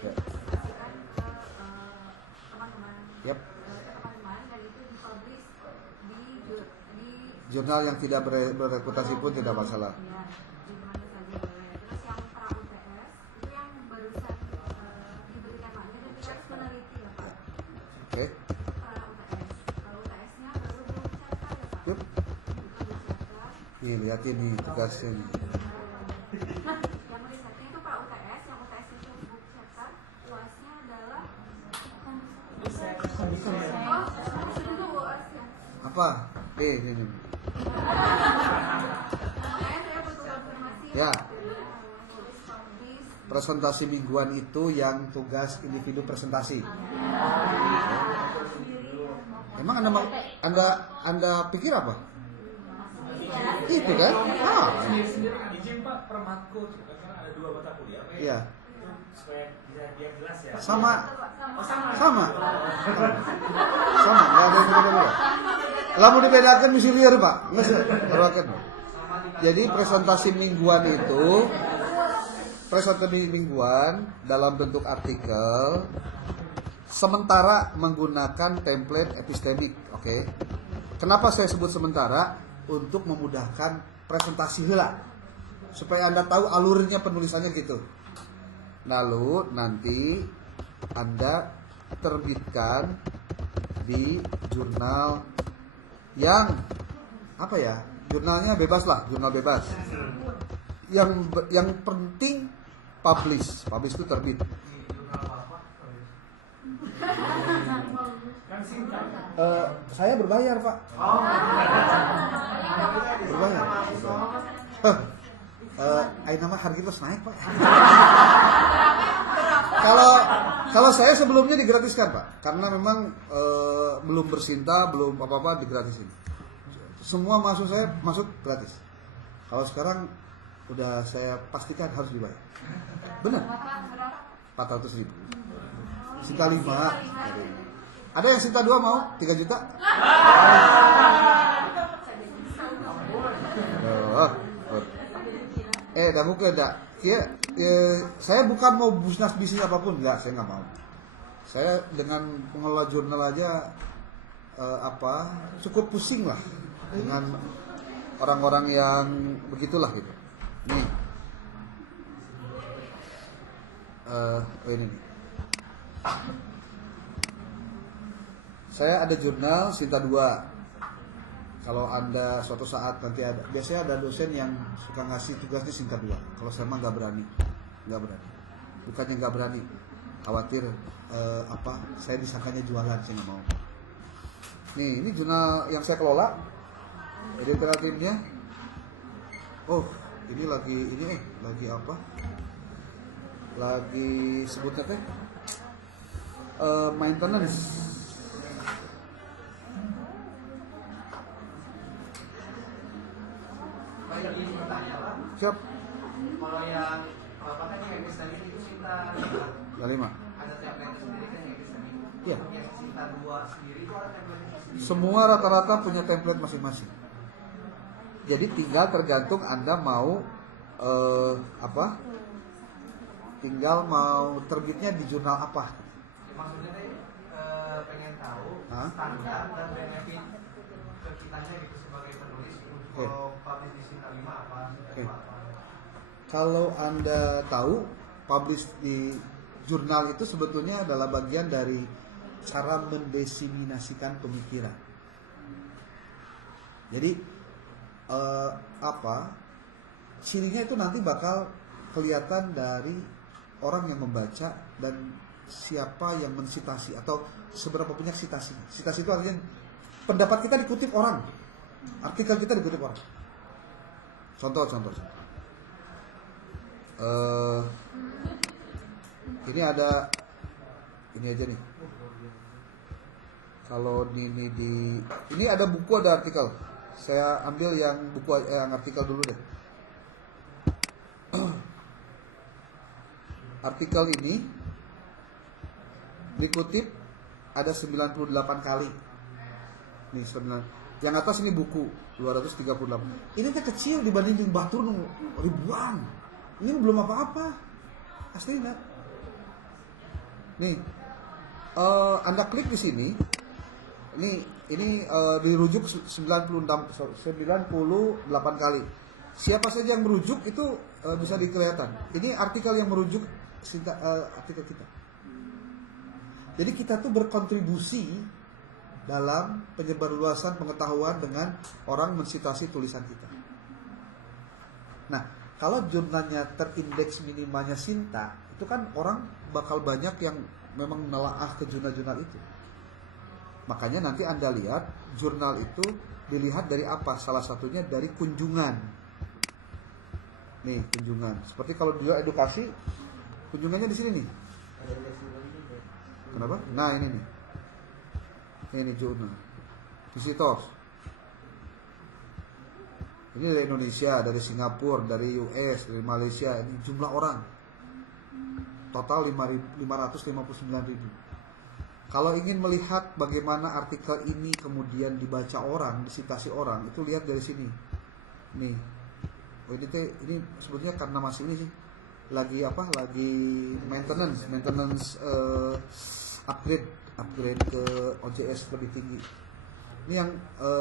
Ya. dan dipresentasikan ke teman-teman. Yap. Teman-teman dan itu dipublish di Jurnal yang tidak berreputasi pun tidak masalah. ya, di mana saja boleh. Terus yang pra UTS itu yang barusan diberikan maknya dan kita harus meneliti ya Pak. Oke. Pra UTS. Kalau UTS-nya baru belum chapter ya Pak. Yuk. Bukan di chapter. Nih, lihatin nih tugasnya nih. Yang risetnya itu pra UTS, yang UTS itu book chapter, UAS-nya adalah oh, itu UAS ya. Apa? Nih. Makanya saya butuh konfirmasi Ya. Publish. Presentasi mingguan itu yang tugas individu presentasi. Emang Anda pikir apa? Itu kan? Izin Pak, per matkul karena ada 2 mata kuliah. Iya. Supaya biar jelas ya. Sama. Oh, sama. Sama, nggak ada yang beda-beda. Lah mau dibedakan misi liar Pak, nggak sih? Bedakan. Jadi presentasi mingguan dalam bentuk artikel, sementara menggunakan template epistemik, oke? Kenapa saya sebut sementara? Untuk memudahkan presentasi heula, supaya Anda tahu alurnya penulisannya gitu. Lalu nanti Anda terbitkan di jurnal yang apa ya? Jurnalnya bebas lah, jurnal bebas. Yang penting publish itu terbit. Kan singkat. Saya berbayar Pak. Berbayar. Ayo nama harga terus naik Pak. Kalau saya sebelumnya digratiskan Pak, karena memang belum bercinta, belum apa-apa digratisin. Semua masuk gratis. Kalau sekarang udah saya pastikan harus dibayar. Benar. 400.000. Sinta 5. Ada yang Sinta 2 mau? 3 juta? Oh. Dah bukan dah. Saya bukan mau bisnis apapun, enggak, saya nggak mau. Saya dengan pengelola jurnal aja cukup pusing lah dengan orang-orang yang begitulah gitu. Nih, ini nih. Saya ada jurnal Sinta 2. Kalau Anda suatu saat nanti ada, biasanya ada dosen yang suka ngasih tugas di Sinta 2. Kalau saya mah nggak berani. Bukannya nggak berani, khawatir saya disangkanya jualan, saya nggak mau. Nih, ini jurnal yang saya kelola, editorial timnya. Oh, ini lagi apa? Lagi sebutnya teh maintenance. Siap. Kalau yang apa kan yang Sinta itu Sinta 5. ada template sendiri kan yang Sinta. Iya. Yang Sinta 2 sendiri itu ada template sendiri. Semua rata-rata punya template masing-masing. Jadi tinggal tergantung Anda mau tinggal mau terbitnya di jurnal apa. Maksudnya pengen tahu Hah? standar dan benefit ke kitanya gitu sebagai penulis kalau publish di Sinta 5 apa, Sinta 2 apa. Kalau Anda tahu, publish di jurnal itu sebetulnya adalah bagian dari cara mendeseminasikan pemikiran. Jadi cirinya itu nanti bakal kelihatan dari orang yang membaca dan siapa yang mensitasi atau seberapa banyak sitasi. Sitasi itu artinya pendapat kita dikutip orang, artikel kita dikutip orang. Contoh. Ini ada, ini aja nih. Kalau ini ada buku, ada artikel. Saya ambil yang yang artikel dulu deh. Artikel ini dikutip ada 98 kali. Nih 9. Yang atas ini buku 238. Ini teh kecil dibanding batur ribuan. Ini belum apa-apa. Asli enggak? Nih, Anda klik di sini. Ini dirujuk 98 kali. Siapa saja yang merujuk itu bisa dikelihatan. Ini artikel yang merujuk artikel kita. Jadi kita tuh berkontribusi dalam penyebarluasan pengetahuan dengan orang mensitasi tulisan kita. Nah, kalau jurnalnya terindeks minimalnya Sinta, itu kan orang bakal banyak yang memang menelaah ke jurnal-jurnal itu. Makanya nanti Anda lihat jurnal itu dilihat dari apa? Salah satunya dari kunjungan. Nih, kunjungan. Seperti kalau dia edukasi, kunjungannya di sini nih. Kenapa? Nah, ini nih. Ini jurnal. Visitors. Ini dari Indonesia, dari Singapura, dari US, dari Malaysia. Ini jumlah orang. Total 559.000. Kalau ingin melihat bagaimana artikel ini kemudian dibaca orang, disitasi orang, itu lihat dari sini. Nih. Oh, ini sebetulnya karena masih ini sih. Lagi maintenance upgrade ke OJS lebih tinggi. Ini yang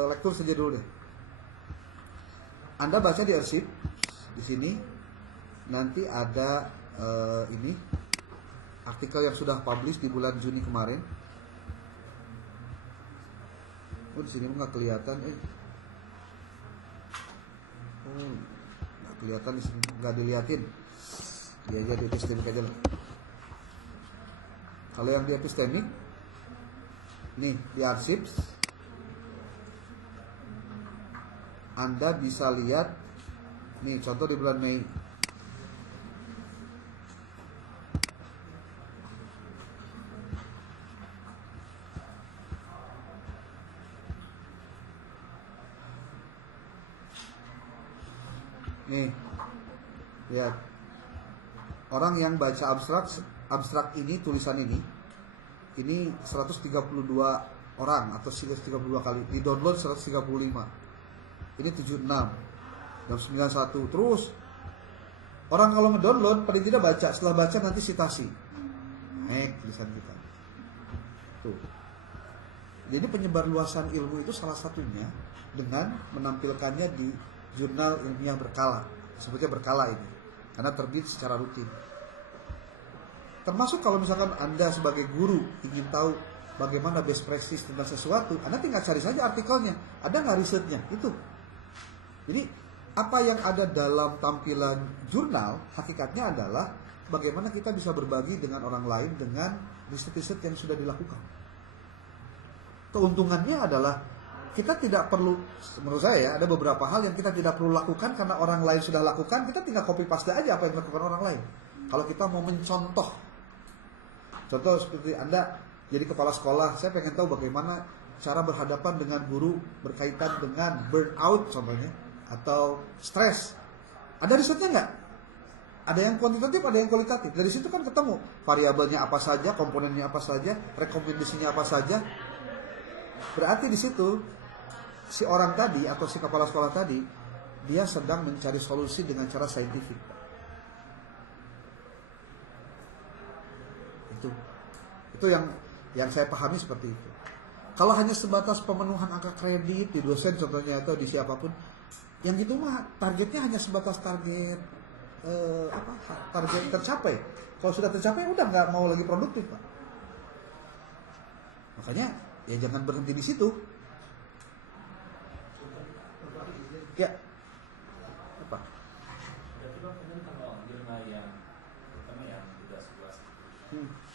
lektur saja dulu deh. Anda baca di arsip di sini, nanti ada ini artikel yang sudah publish di bulan Juni kemarin. Oh, di sini nggak kelihatan, nggak kelihatan di sini, nggak diliatin. Dia aja di epistemik aja lah. Kalau yang di epistemik, nih di arsip, Anda bisa lihat, nih contoh di bulan Mei. Nih, lihat. Orang yang baca abstrak ini, tulisan ini, ini 132 orang atau 132 kali, di download 135. Ini 76 jam 91. Terus orang kalau ngedownload paling tidak baca, setelah baca nanti sitasi. Tulisan kita. Tuh. Jadi penyebar luasan ilmu itu salah satunya dengan menampilkannya di jurnal ilmiah berkala. Sebutnya berkala ini karena terbit secara rutin. Termasuk kalau misalkan Anda sebagai guru ingin tahu bagaimana best practice tentang sesuatu, Anda tinggal cari saja artikelnya. Ada nggak risetnya? Itu. Jadi apa yang ada dalam tampilan jurnal hakikatnya adalah bagaimana kita bisa berbagi dengan orang lain dengan riset-riset yang sudah dilakukan. Keuntungannya adalah kita tidak perlu, menurut saya ya, ada beberapa hal yang kita tidak perlu lakukan karena orang lain sudah lakukan, kita tinggal copy paste aja apa yang dilakukan orang lain. Kalau kita mau mencontoh, contoh seperti Anda jadi kepala sekolah, saya pengen tahu bagaimana cara berhadapan dengan guru berkaitan dengan burnout contohnya, atau stres. Ada risetnya nggak? Ada yang kuantitatif, ada yang kualitatif. Dari situ kan ketemu variabelnya apa saja, komponennya apa saja, rekomendasinya apa saja. Berarti di situ si orang tadi atau si kepala sekolah tadi dia sedang mencari solusi dengan cara saintifik. Itu yang saya pahami seperti itu. Kalau hanya sebatas pemenuhan angka kredit di dosen contohnya atau di siapapun, yang gitu mah targetnya hanya sebatas target target tercapai. Kalau sudah tercapai udah nggak mau lagi produktif, Pak. Makanya ya jangan berhenti di situ. Ya. Apa? Berarti Pak, ini kalau jurnal yang pertama yang sudah 11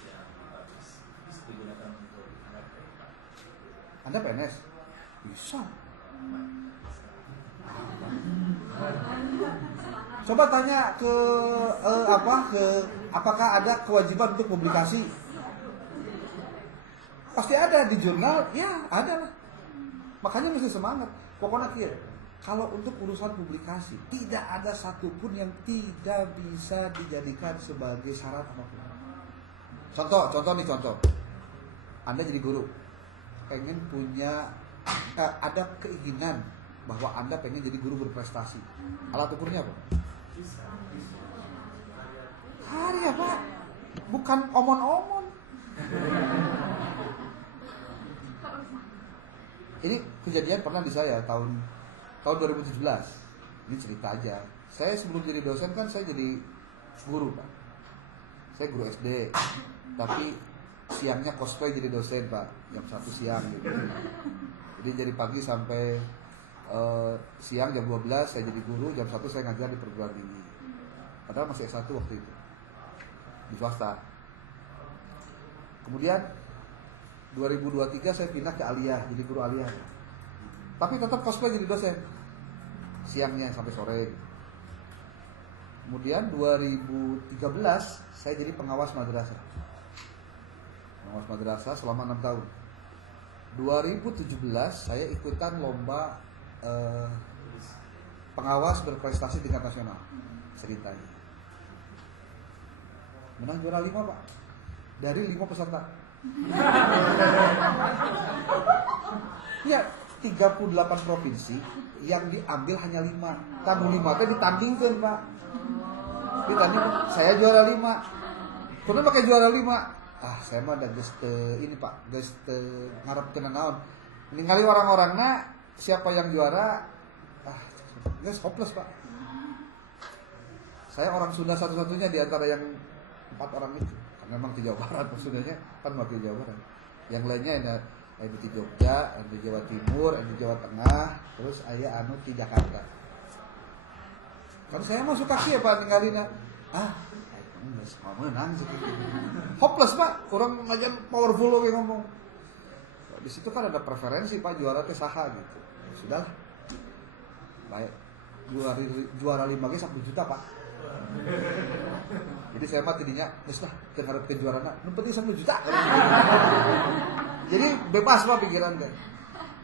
yang habis bisa digunakan untuk anak TK. Anda PNS? Bisa. Coba tanya ke apakah ada kewajiban untuk publikasi? Pasti ada di jurnal, ya ada lah. Makanya mesti semangat. Pokoknya kalau untuk urusan publikasi tidak ada satupun yang tidak bisa dijadikan sebagai syarat apapun. Contoh. Anda jadi guru, pengen punya ada keinginan bahwa Anda pengen jadi guru berprestasi. Alat ukurnya apa? Karya, Pak. Bukan omon-omon. Ini kejadian pernah di saya tahun 2017. Ini cerita aja. Saya sebelum jadi dosen kan saya jadi guru, Pak. Saya guru SD. Tapi siangnya cosplay jadi dosen, Pak. Jam 1 siang gitu. Jadi dari pagi sampai siang jam 12 saya jadi guru, jam 1 saya ngajar di perguruan tinggi. Padahal masih S1 waktu itu. Di swasta. Kemudian 2023 saya pindah ke aliyah, jadi guru aliyah. Tapi tetap cosplay jadi dosen. Siangnya sampai sore. Kemudian 2013 saya jadi pengawas madrasah. Pengawas madrasah selama 6 tahun. 2017 saya ikutan lomba pengawas berprestasi tingkat nasional ceritanya. Menang juara 5, Pak. Dari 5 peserta. Ya, 38 provinsi yang diambil hanya 5. Tamu 5 teh ditandingkan, Pak. Ditanding saya juara 5. Kudu pakai juara 5. Saya mah ada ini, Pak. Geus teu ngarepkeun naon. Ningali orang-orangna siapa yang juara, guys hopeless, Pak. Saya orang Sunda satu-satunya di antara yang 4 orang itu. Karena memang di Jawa Barat maksudnya kan wakil Jawa Barat. Yang lainnya ada di Jogja, ada di Jawa Timur, ada di Jawa Tengah, terus aya anu di Jakarta. Kan saya mah suka kieu, Pak, ninggalina. Geus menang sih. Hopeless, Pak. Orang ngajan powerful we ngomong. Di situ kan ada preferensi, Pak, juara teh saha gitu. Sudahlah. Baik. Juara 5 ge 1 juta, Pak. Jadi saya mah tidinya geus lah teu ngarepkeun juarana, nu penting 1 juta. Jadi bebas, Pak, pikiran teh.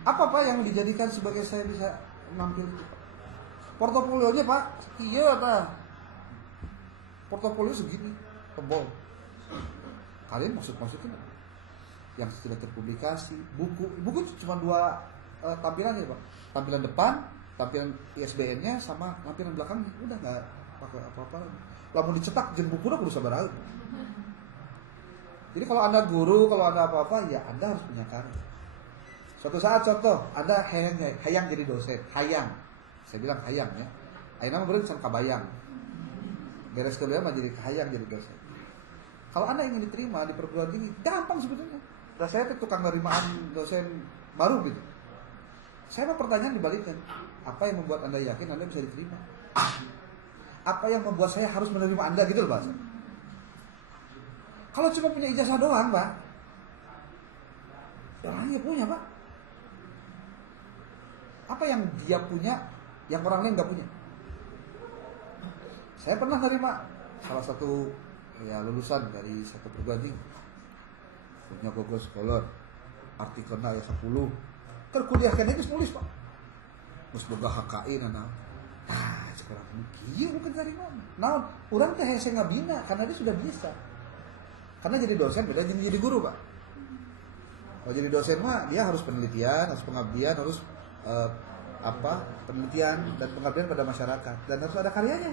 Apa, Pak, yang dijadikan sebagai saya bisa nampil itu, Pak? Portofolionya, Pak, ieu tah. Portofolio segini, tebal. Kalian maksudnya yang sudah terpublikasi, buku cuma 2 tampilan ya Pak, tampilan depan, tampilan ISBN-nya sama tampilan belakangnya, udah nggak pakai apa-apa lagi. Lalu dicetak jeung buku udah kudu sabaraha. Jadi kalau Anda guru, kalau Anda apa-apa, ya Anda harus punya karya. Suatu saat contoh, Anda hayang jadi dosen, hayang. Saya bilang hayang ya. Ayeuna mah beureun can kabayang. Beres kuliah mah jadi hayang jadi dosen. Kalau Anda ingin diterima di perguruan tinggi, gampang sebetulnya. Dan saya tuh tukang nerimaan dosen baru gitu. Saya mau pertanyaan dibalikkan. Apa yang membuat Anda yakin Anda bisa diterima? Apa yang membuat saya harus menerima Anda gitu loh bahasa. Kalau cuma punya ijazah doang, Pak. Orangnya punya, Pak. Apa yang dia punya yang orang lain nggak punya? Saya pernah nerima salah satu ya lulusan dari satu perguruan tinggi. Punya Google Scholar, artikelnya ya 10. Terkuliah kan itu nulis Pak. Terus boga HKI nana. Nah, sekarang kieu bukan dari mana? Naon? Urang teh hese ngabina karena dia sudah bisa. Karena jadi dosen beda jadi guru, Pak. Kalau jadi dosen mah dia harus penelitian, harus pengabdian, harus penelitian dan pengabdian pada masyarakat dan harus ada karyanya.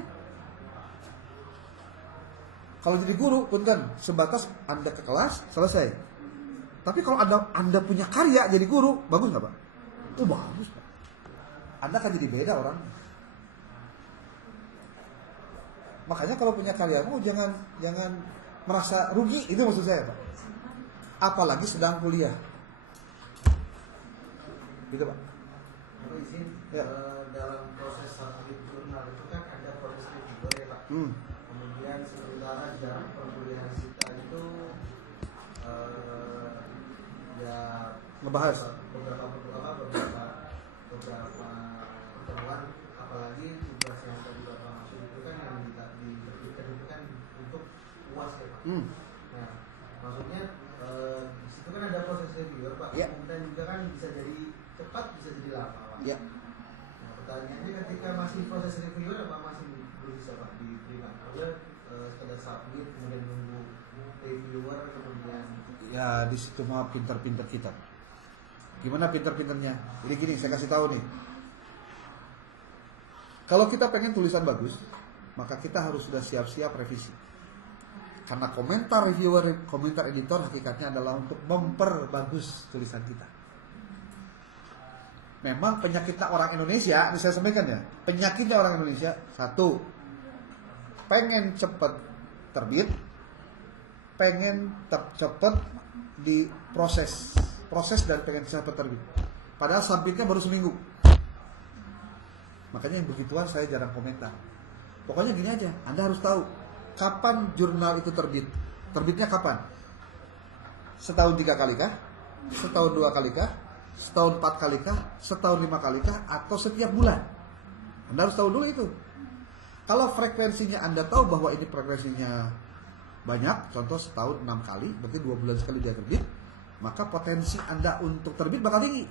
Kalau jadi guru pun kan sebatas Anda ke kelas selesai. Tapi kalau Anda punya karya jadi guru, bagus nggak Pak? Oh bagus Pak. Anda akan jadi beda orang. Makanya kalau punya karya, jangan merasa rugi, itu maksud saya Pak. Apalagi sedang kuliah. Gitu Pak. Aku izin, Ya. dalam proses submit jurnal itu kan ada proses reviewer ya Pak. Kemudian sementara dalam perkuliahan kita itu ya Ngebahas. beberapa pertemuan, apalagi tugas yang tadi Bapak maksud itu kan yang diterbitkan itu kan untuk UAS ya Pak. Nah, maksudnya di situ kan ada proses reviewer Pak. Ya. Kemudian juga kan bisa jadi cepat, bisa jadi lama Pak. Ya. Nah, pertanyaannya ketika masih proses reviewer apa masih belum bisa Pak diterima? Karena sekedar submit kemudian nunggu reviewer kemudian Ya di situ mah pinter-pinter kita. Gimana pinter-pinternya? Jadi gini, saya kasih tahu nih. Kalau kita pengen tulisan bagus, maka kita harus sudah siap-siap revisi. Karena komentar reviewer, komentar editor hakikatnya adalah untuk memperbagus tulisan kita. Memang penyakitnya orang Indonesia, ini saya sampaikan ya. Penyakitnya orang Indonesia, satu, pengen cepet terbit, pengen cepet diproses, dan pengen cepet terbit. Padahal submitnya baru seminggu. Makanya yang begituan saya jarang komentar. Pokoknya gini aja, Anda harus tahu kapan jurnal itu terbit. Terbitnya kapan? Setahun 3 kali kah? Setahun 2 kali kah? Setahun 4 kali kah? Setahun 5 kali kah? Atau setiap bulan? Anda harus tahu dulu itu. Kalau frekuensinya Anda tahu bahwa ini frekuensinya banyak, contoh setahun 6 kali, berarti 2 bulan sekali dia terbit, maka potensi Anda untuk terbit bakal tinggi.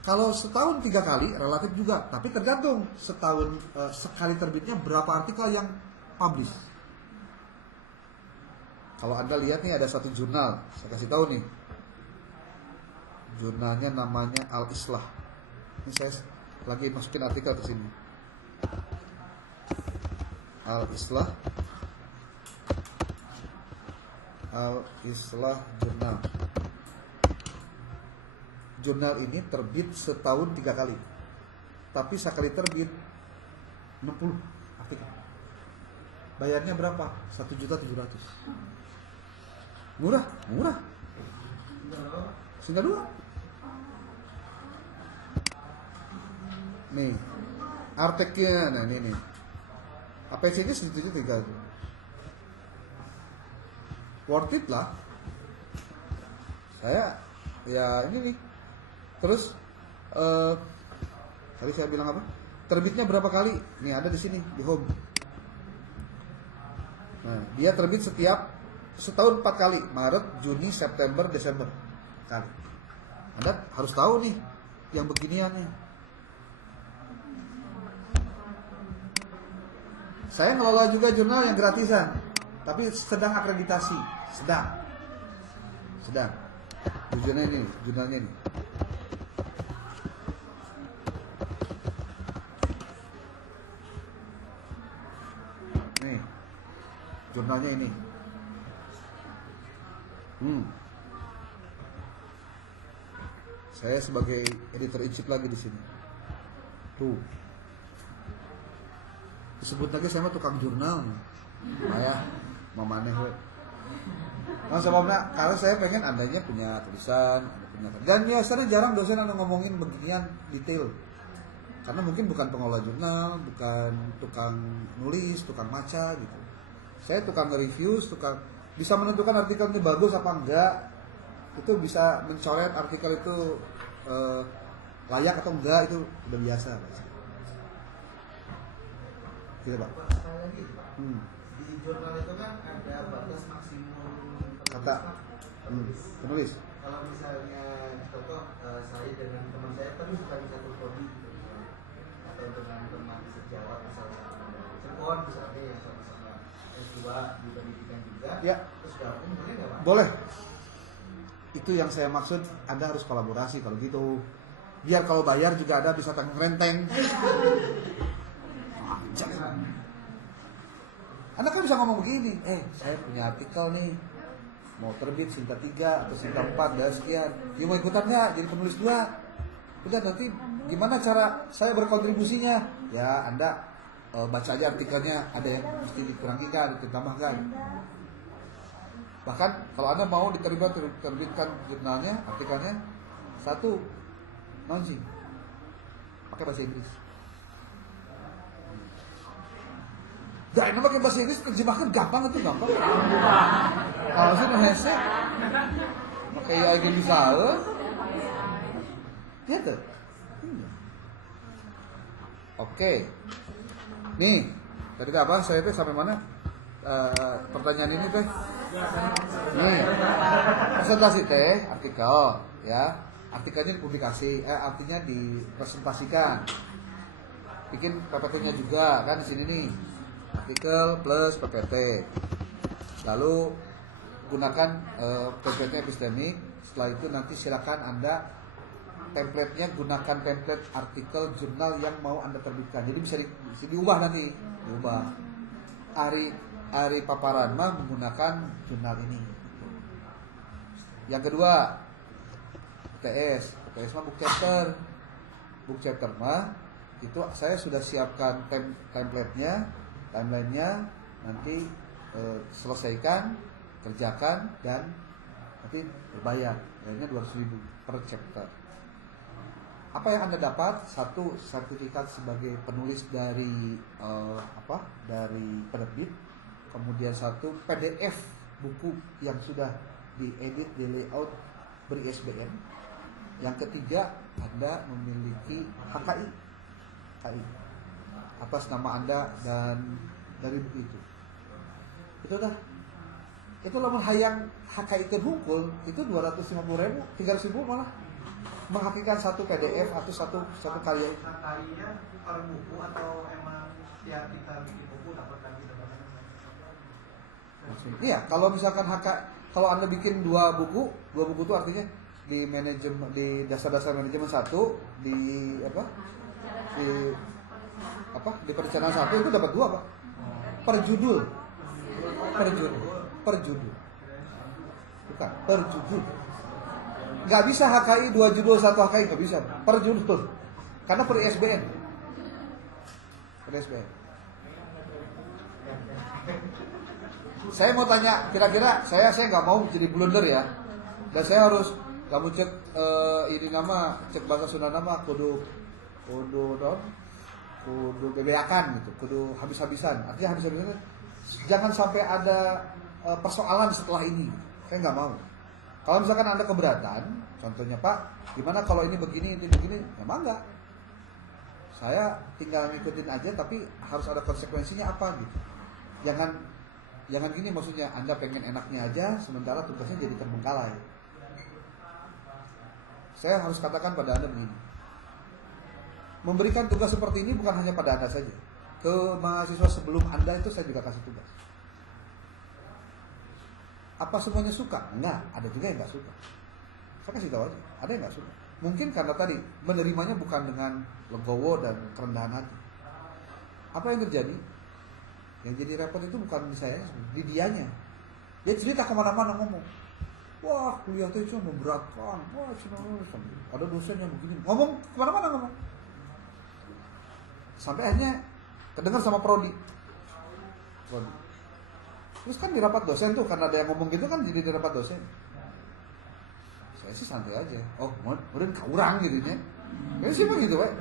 Kalau setahun 3 kali, relatif juga, tapi tergantung setahun sekali terbitnya berapa artikel yang publish. Kalau Anda lihat nih ada satu jurnal, saya kasih tahu nih, jurnalnya namanya Al-Islah. Ini saya lagi masukin artikel ke sini. Al-Islah jurnal. Jurnal ini terbit setahun 3 kali. Tapi sekali terbit 60 artikel. Bayarnya berapa? 1.700.000. Murah. Sehingga 2. Nih, artikelnya, nah ini nih. APC-nya segitu 3 tuh. Worth it lah. Saya ya ini nih. Terus tadi saya bilang apa? Terbitnya berapa kali? Nih ada di sini di home. Nah, dia terbit setiap setahun 4 kali, Maret, Juni, September, Desember kali. Anda harus tahu nih yang beginian nih. Saya ngelola juga jurnal yang gratisan, tapi sedang akreditasi, sedang. sedang. Jurnalnya ini, jurnalnya ini. Nih, jurnalnya ini. Saya sebagai editor in chief lagi di sini. Tuh. Disebut lagi saya mah tukang jurnal. Ayah, mamaneh we. Nah, sebabnya kalau saya pengen andanya punya tulisan, punya dan biasanya jarang dosen anu ngomongin beginian detail. Karena mungkin bukan pengelola jurnal, bukan tukang nulis, tukang maca gitu. Saya tukang nge-review, tukang bisa menentukan artikelnya bagus apa enggak. Itu bisa mencoret artikel itu layak atau enggak, itu udah biasa. Gitu, Pak. Sekali lagi, Pak. Di jurnal itu kan ada batas maksimum Kata penulis. Kalau misalnya contoh saya dengan teman saya terus lagi satu prodi gitu, atau dengan teman sejawat misalnya dari Cirebon misalnya yang sama-sama S2 di pendidikan juga, Ya. terus gabung boleh nggak, Pak? Boleh. Itu yang saya maksud, Anda harus kolaborasi kalau gitu. Biar kalau bayar juga ada bisa renteng. Jangan. Anda kan bisa ngomong begini, saya punya artikel nih, mau terbit Sinta 3 atau Sinta 4 dan sekian. You mau ikutan nggak jadi penulis 2? Udah, nanti gimana cara saya berkontribusinya? Ya Anda baca aja artikelnya, ada yang mesti dikurangikan, ditambahkan. Bahkan kalau Anda mau terbitkan jurnalnya, artikelnya, 1 launching pakai bahasa Inggris. Dah, ini pakai bahasa Inggris terjemahkan gampang itu gampang. Kalau sih ngehese, pakai ya aja bisa, ya tuh. Oke, nih tadi apa? Saya teh sampai mana? Pertanyaan ini teh. Nih, presentasi teh artikel, ya. Artikelnya dipublikasi, artinya dipresentasikan. Bikin PPT-nya juga kan di sini nih. Artikel plus PPT. Lalu gunakan PPT epistemik. Setelah itu nanti silakan Anda template-nya gunakan template artikel jurnal yang mau Anda terbitkan. Jadi bisa diubah nanti, diubah. Ari paparan mah menggunakan jurnal ini. Yang kedua, UTS mah book chapter. Book chapter mah itu saya sudah siapkan template-nya, timeline-nya, nanti selesaikan, kerjakan, dan nanti berbayar. Bayarnya 200.000 per chapter. Apa yang Anda dapat? 1, sertifikat sebagai penulis dari dari penerbit. Kemudian 1, PDF buku yang sudah diedit, di layout, beri ISBN. Yang ketiga, Anda memiliki HKI atas nama Anda dan dari buku itu. Itu dah. Itu lamun hayang HKI terhukul itu 250.000, 300.000 malah menghakikan 1 PDF atau satu karya. HKI-nya per buku atau emang tiap kita bikin buku dapatkan gitu? Iya, kalau misalkan kalau Anda bikin 2 buku itu artinya di manajemen, di dasar-dasar manajemen 1, di perencanaan 1 itu dapat 2, Pak. Per judul. Bukan, per judul. Nggak bisa HKI 2 judul 1 HKI, nggak bisa. Per judul. Karena per ISBN. Saya mau tanya, kira-kira saya nggak mau jadi blunder ya. Dan saya harus kamu cek ini nama, cek bahasa Sunda nama kudu bebeakan gitu, kudu habis-habisan. Artinya habis-habisan jangan sampai ada persoalan setelah ini. Saya nggak mau. Kalau misalkan Anda keberatan, contohnya Pak, gimana kalau ini begini, ya mangga. Saya tinggal ngikutin aja, tapi harus ada konsekuensinya apa gitu. Jangan gini, maksudnya Anda pengen enaknya aja, sementara tugasnya jadi terbengkalai. Saya harus katakan pada Anda begini. Memberikan tugas seperti ini bukan hanya pada Anda saja. Ke mahasiswa sebelum Anda itu saya juga kasih tugas. Apa semuanya suka? Enggak, ada juga yang nggak suka. Saya kasih tahu aja, ada yang nggak suka. Mungkin karena tadi menerimanya bukan dengan legowo dan kerendahan hati. Apa yang terjadi? Yang jadi repot itu bukan di saya, di dianya. Dia cerita kemana-mana ngomong. Wah, kuliah itu cuma memberatkan. Wah, ada dosen yang begini. Ngomong kemana-mana ngomong. Sampai akhirnya kedengar sama prodi. Terus kan di rapat dosen tuh, karena ada yang ngomong gitu kan jadi di rapat dosen. Saya sih santai aja. Oh, kemudian kaurang gitu ya. Jadi sih begitu, Pak.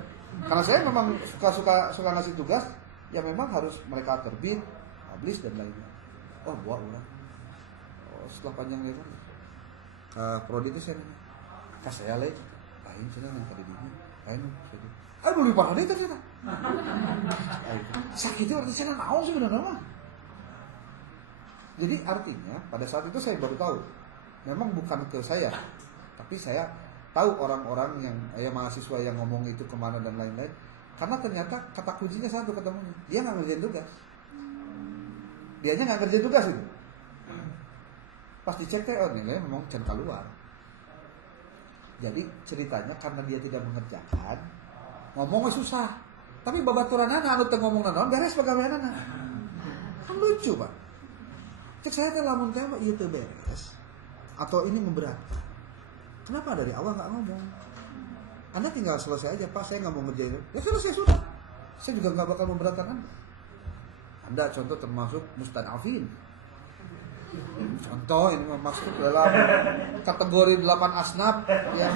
Karena saya memang suka ngasih tugas yang memang harus mereka terbit, publish dan lainnya. Oh, buat orang. Oh, setelah panjang lebar. Prodi itu saya kasih saya lain cina yang tadi ini, lain saya. Aduh, lebih parah deh ternyata. Sakit itu artinya saya naon sebenarnya mah. Jadi artinya pada saat itu saya baru tahu, memang bukan ke saya, tapi saya tahu orang-orang yang mahasiswa yang ngomong itu kemana dan lain-lain. Karena ternyata kata kuncinya satu ketemunya, dia nggak ngerjain tugas. Dianya nggak ngerjain tugas itu. Pas dicek oh nilainya memang can keluar. Jadi ceritanya karena dia tidak mengerjakan, ngomongnya susah. Tapi babaturanana anu teu ngomong naon beres pagaweanana. Kan lucu, Pak. Cek saya teh lamun teh ieu teu beres atau ini memberatkan. Kenapa dari awal nggak ngomong? Anda tinggal selesai aja, Pak, saya nggak mau ngerjain. Ya selesai sudah. Saya juga nggak bakal memberatkan Anda. Anda contoh termasuk mustadafin. Contoh ini masuk dalam kategori 8 asnaf yang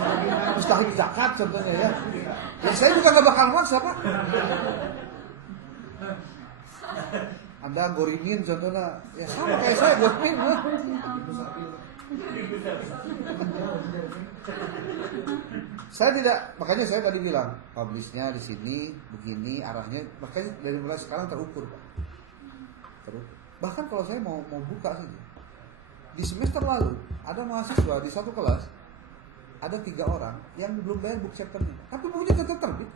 mustahik zakat contohnya ya. Ya saya juga nggak bakal maksa, Pak. Anda goringin contohnya, ya sama kayak saya goringin. Saya tidak, makanya saya tadi bilang publishnya di sini begini arahnya, makanya dari mulai sekarang terukur, Pak. Terukur. Bahkan kalau saya mau buka saja, di semester lalu ada mahasiswa di satu kelas ada 3 orang yang belum bayar book chapternya, tapi bukunya tetap terbit.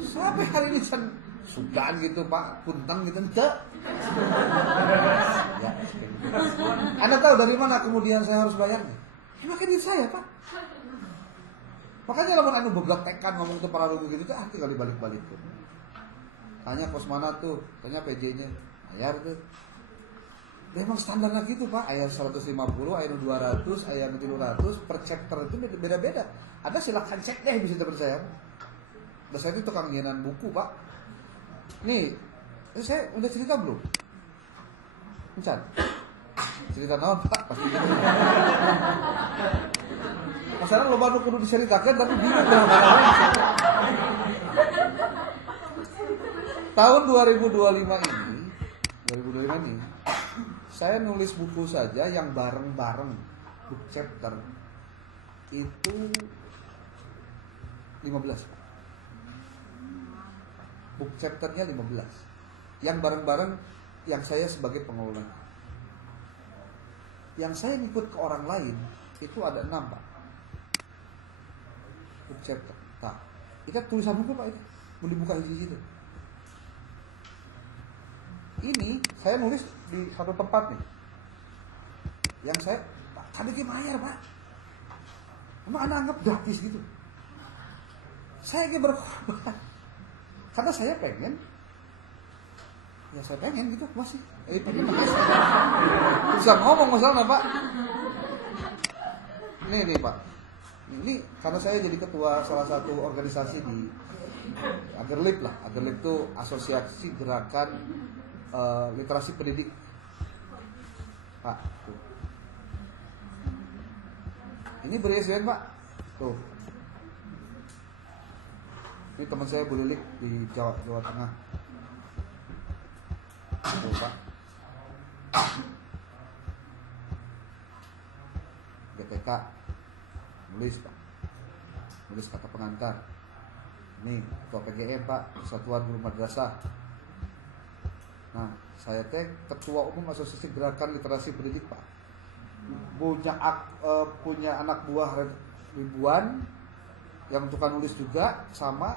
Sampai hari ini sugan gitu, Pak, puntang gitu enggak. Ya, Anda tahu dari mana kemudian saya harus bayarnya? Pakai duit saya, Pak. Makanya lamun anu beblak tekan ngomong tuh para rugu gitu tuh tinggal dibalik-balik tuh. Tanya pos mana tuh, tanya PJ-nya, bayar tuh. Memang standarnya gitu, Pak. Ayat 150, ayat 200, ayat 300 per chapter itu beda-beda. Ada silakan cek deh bisa teman saya. Dan saya itu tukang nginan buku, Pak. Nih, saya udah cerita belum? Encan. Cerita naon, Pak? Pasti gitu. Masalah lo baru kudu diceritakan tapi bingung dah mana. Tahun 2025 ini saya nulis buku saja yang bareng-bareng book chapter itu 15. Book chapternya 15. Yang bareng-bareng yang saya sebagai pengelola. Yang saya ngikut ke orang lain itu ada 6, Pak. Book chapter. Nah, itu tulisan buku, Pak, itu. Mau dibuka di situ. Ini saya nulis di satu tempat nih. Yang saya tadi bayar, Pak. Emang Anda anggap gratis gitu? Saya ingin berkorban. Karena saya pengen. Ya saya pengen gitu masih. Pengen makasih. Bisa ngomong masalah, Pak. Nih Pak. Ini karena saya jadi ketua salah satu organisasi di Agerlip lah. Agerlip itu asosiasi gerakan literasi pendidik, Pak. Tuh. Ini berisian, Pak. Tuh. Ini teman saya Bu Lilik di Jawa Tengah. Tuh, Pak. GTK nulis, Pak. Nulis kata pengantar. Ini ketua PGM, Pak, Persatuan Guru Madrasah. Nah, saya ketua umum asosiasi gerakan literasi pendidik, Pak. Punya anak buah ribuan yang tukang nulis juga sama.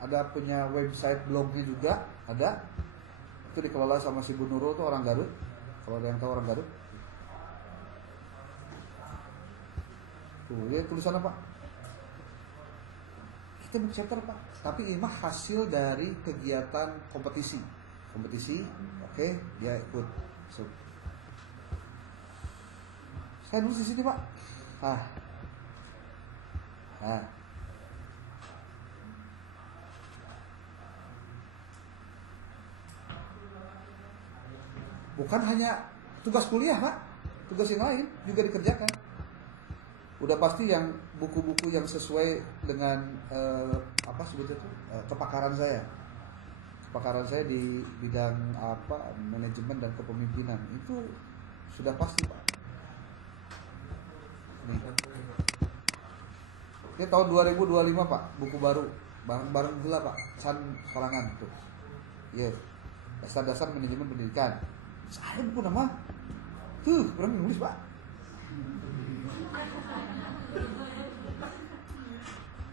Ada punya website blognya juga ada. Itu dikelola sama si Bu Nurul tuh orang Garut. Kalau ada yang tahu orang Garut. Tuh, lihat tulisan apa? Kita book chapter Pak. Tapi ini mah hasil dari kegiatan kompetisi. Oke, dia ikut. So, saya nulis di sini Pak. Bukan hanya tugas kuliah Pak, tugas yang lain juga dikerjakan. Udah pasti yang buku-buku yang sesuai dengan apa sebutnya itu kepakaran saya. Kepakaran saya di bidang apa manajemen dan kepemimpinan itu sudah pasti Pak. Nih. Ini tahun 2025 Pak, buku baru bareng gula Pak, San Palangan tuh. Yes. Dasar-dasar manajemen pendidikan. Saya buku nama. Kurang nulis Pak.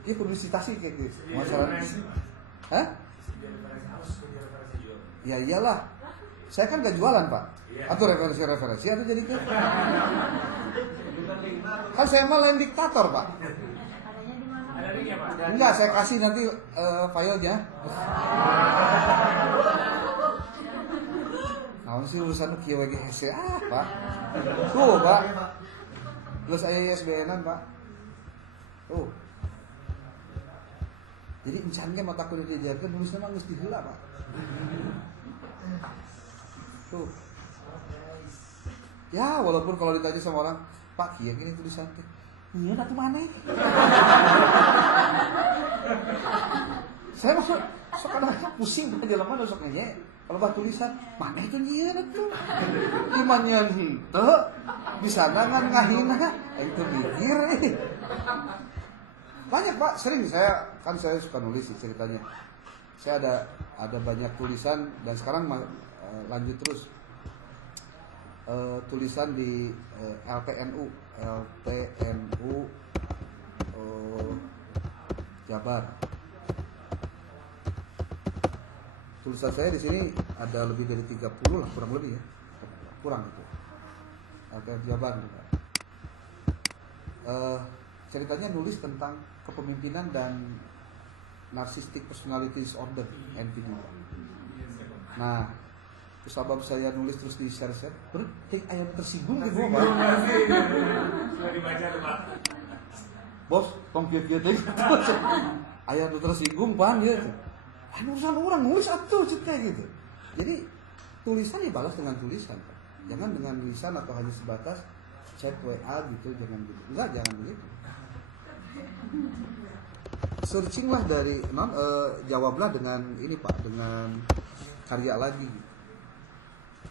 Dia publisitasi kayak gitu. Masalah. Hah? Ya iyalah. Saya kan gak jualan Pak. Atau referensi atau jadi kan? Kan saya mah lain diktator Pak. Enggak, saya kasih nanti filenya. Naon sih urusan kieu ge hese Pak. Tuh Pak. Terus aya ISBN-an Pak. Tuh. Jadi encannya mata kuliah diajarkan nulisnya mah geus diheula Pak. Tuh. Ya, walaupun kalau ditanya sama orang, Pak, kieu gini tulisan teh. Iya, atuh maneh. Saya mah sok kadang-kadang pusing Pak jelema sok nanya. Kalau bah tulisan, mana itu nyieun atuh? Imannya henteu bisa nangan ngahina, itu mikir Banyak Pak, sering saya suka nulis sih ceritanya. Saya ada banyak tulisan dan sekarang lanjut terus. Tulisan di LPNU Jabar. Tulisan saya di sini ada lebih dari 30 lah, kurang lebih ya. Kurang itu. LPNU Jabar juga. Ceritanya nulis tentang kepemimpinan dan narcissistic personality disorder (NPD). Nah, sebab saya nulis terus di share, berarti ayam tersinggung gitu Pak. Sudah dibaca tuh Pak. Bos, tong kieu teh. Aya nu tersinggung pan ya. Urusan orang nulis atuh kayak gitu. Jadi tulisan dibalas dengan tulisan, Pak. Jangan dengan lisan atau hanya sebatas chat WA gitu, jangan gitu. Enggak, jangan begitu. Searchinglah dari jawablah dengan ini Pak, dengan karya lagi.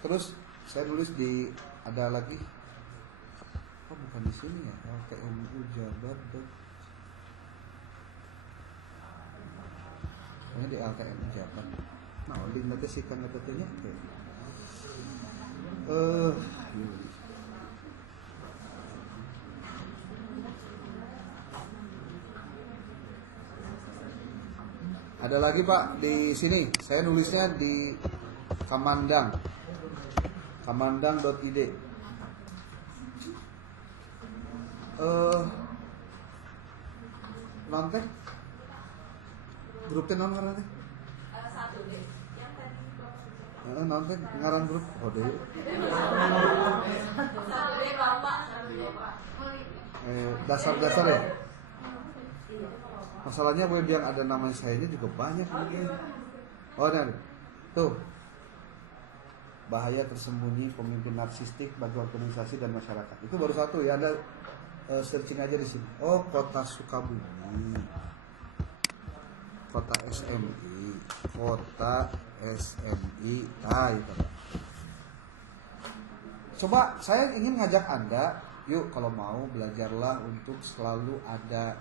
Terus saya nulis di ada lagi, bukan di sini ya, LPNU Jabar. Ini di LPNU Jabar. Nah, link nanti sih kan katanya. Ada lagi Pak di sini. Saya nulisnya di kamandang.id. Nonton grup teh non ngaran teh? Satu deh. Yang tadi nonton ngaran grup kode. Satu deh Bapak. Dasar-dasar ya. Masalahnya web yang ada nama saya juga banyak mungkin. Oh, nah, tuh. Bahaya tersembunyi pemimpin narsistik bagi organisasi dan masyarakat. Itu baru satu ya, Anda searching aja di sini. Oh, Kota Sukabumi. Kota SMI. Nah, itu. Coba saya ingin ngajak Anda, yuk kalau mau belajarlah untuk selalu ada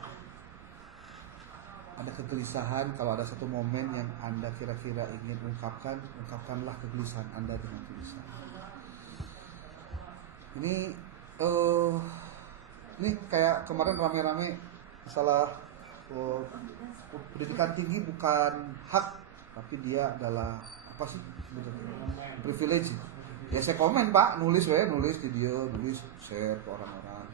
kegelisahan. Kalau ada satu momen yang Anda kira-kira ingin ungkapkanlah kegelisahan Anda dengan tulisan. Ini kayak kemarin rame-rame masalah pendidikan tinggi bukan hak, tapi dia adalah apa sih sebetulnya privilege ya. Saya komen Pak, nulis video, nulis share ke orang-orang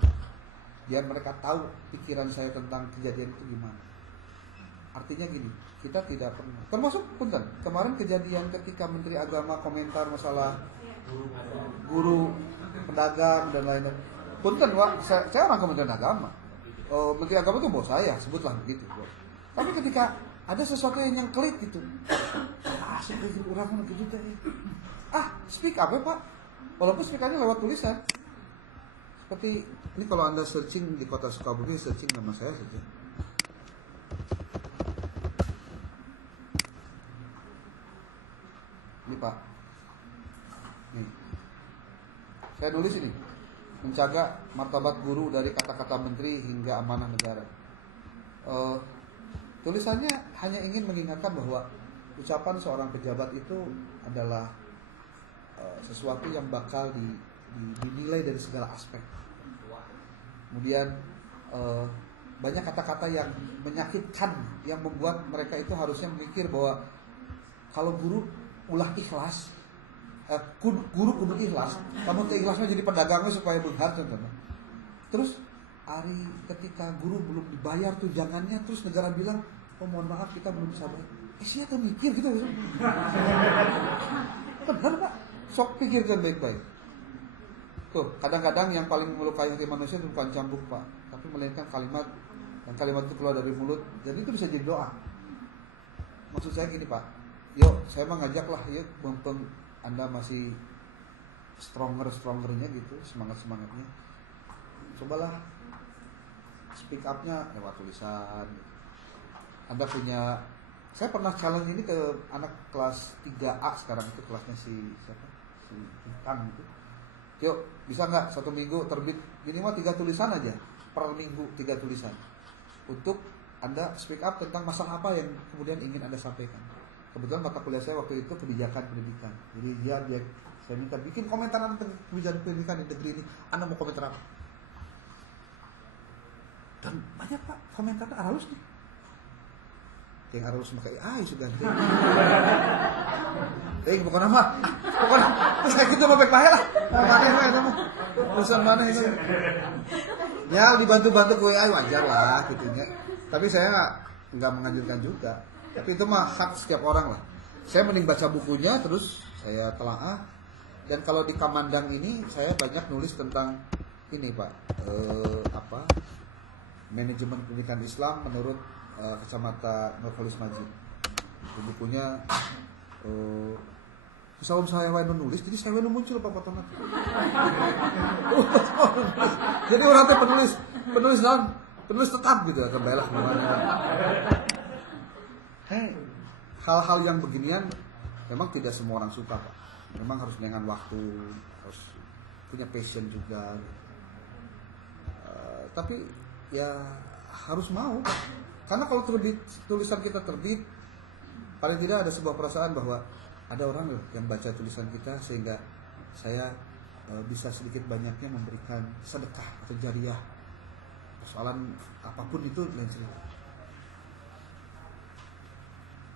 biar mereka tahu pikiran saya tentang kejadian itu gimana. Artinya gini, kita tidak pernah, termasuk punten kemarin kejadian ketika Menteri Agama komentar masalah guru, pedagang dan lain-lain. Punten Pak, saya orang Kementerian Agama. Menteri Agama itu bos saya, sebutlah begitu. Tapi ketika ada sesuatu yang klik gitu, seperti orang gitu teh. Speak up ya Pak. Walaupun speakannya lewat tulisan. Seperti ini kalau Anda searching di kota Sukabumi, searching nama saya saja. Ini Pak. Nih. Saya nulis ini. Menjaga martabat guru dari kata-kata menteri hingga amanah negara. Tulisannya hanya ingin mengingatkan bahwa ucapan seorang pejabat itu adalah sesuatu yang bakal dinilai dari segala aspek. Kemudian banyak kata-kata yang menyakitkan yang membuat mereka itu harusnya memikir bahwa kalau guru ulah ikhlas, guru kudu ikhlas, kamu teh ikhlasnya jadi pedagangnya supaya beunghar contohnya. Terus hari ketika guru belum dibayar tunjangannya, terus negara bilang, oh mohon maaf kita belum bisa bayar. Sia tuh mikir gitu. Benar Pak, sok pikirkan baik-baik. Tuh, kadang-kadang yang paling melukai hati manusia itu bukan cambuk Pak, tapi melainkan kalimat, dan kalimat itu keluar dari mulut, jadi itu bisa jadi doa. Maksud saya gini Pak, yuk saya mengajak lah, yuk mumpung Anda masih stronger-strongernya gitu, semangat-semangatnya, cobalah speak up-nya lewat tulisan. Anda punya, saya pernah challenge ini ke anak kelas 3A sekarang, itu kelasnya si siapa? Si Tang itu. Yuk, bisa nggak satu minggu terbit minimal 3 tulisan aja per minggu, 3 tulisan untuk Anda speak up tentang masalah apa yang kemudian ingin Anda sampaikan. Kebetulan mata kuliah saya waktu itu kebijakan pendidikan. Jadi saya minta bikin komentar tentang kebijakan pendidikan di negeri ini. Anda mau komentar apa? Dan banyak Pak komentarnya halus nih. Yang harus pakai AI sudah. Bukan nama. Pokoknya saya gitu mau baik-baik lah. Pakai apa itu mah? Urusan mana itu? Ya dibantu-bantu ke AI wajar lah gitunya. Tapi saya nggak menganjurkan juga. Tapi itu mah hak setiap orang lah. Saya mending baca bukunya terus saya telaah. Dan kalau di Kamandang ini saya banyak nulis tentang ini Pak, manajemen pendidikan Islam menurut Kacamata Nurholis Majid. Bukunya sebelum saya nulis, jadi saya muncul Pak Potona. Jadi orang teh penulis tetap gitu, kebelah kemana. Hal-hal yang beginian memang tidak semua orang suka Pak. Memang harus dengan waktu, harus punya passion juga. Tapi ya harus mau. Karena kalau tulisan kita terbit, paling tidak ada sebuah perasaan bahwa ada orang loh yang baca tulisan kita, sehingga saya bisa sedikit banyaknya memberikan sedekah atau jariah. Persoalan apapun itu lain cerita.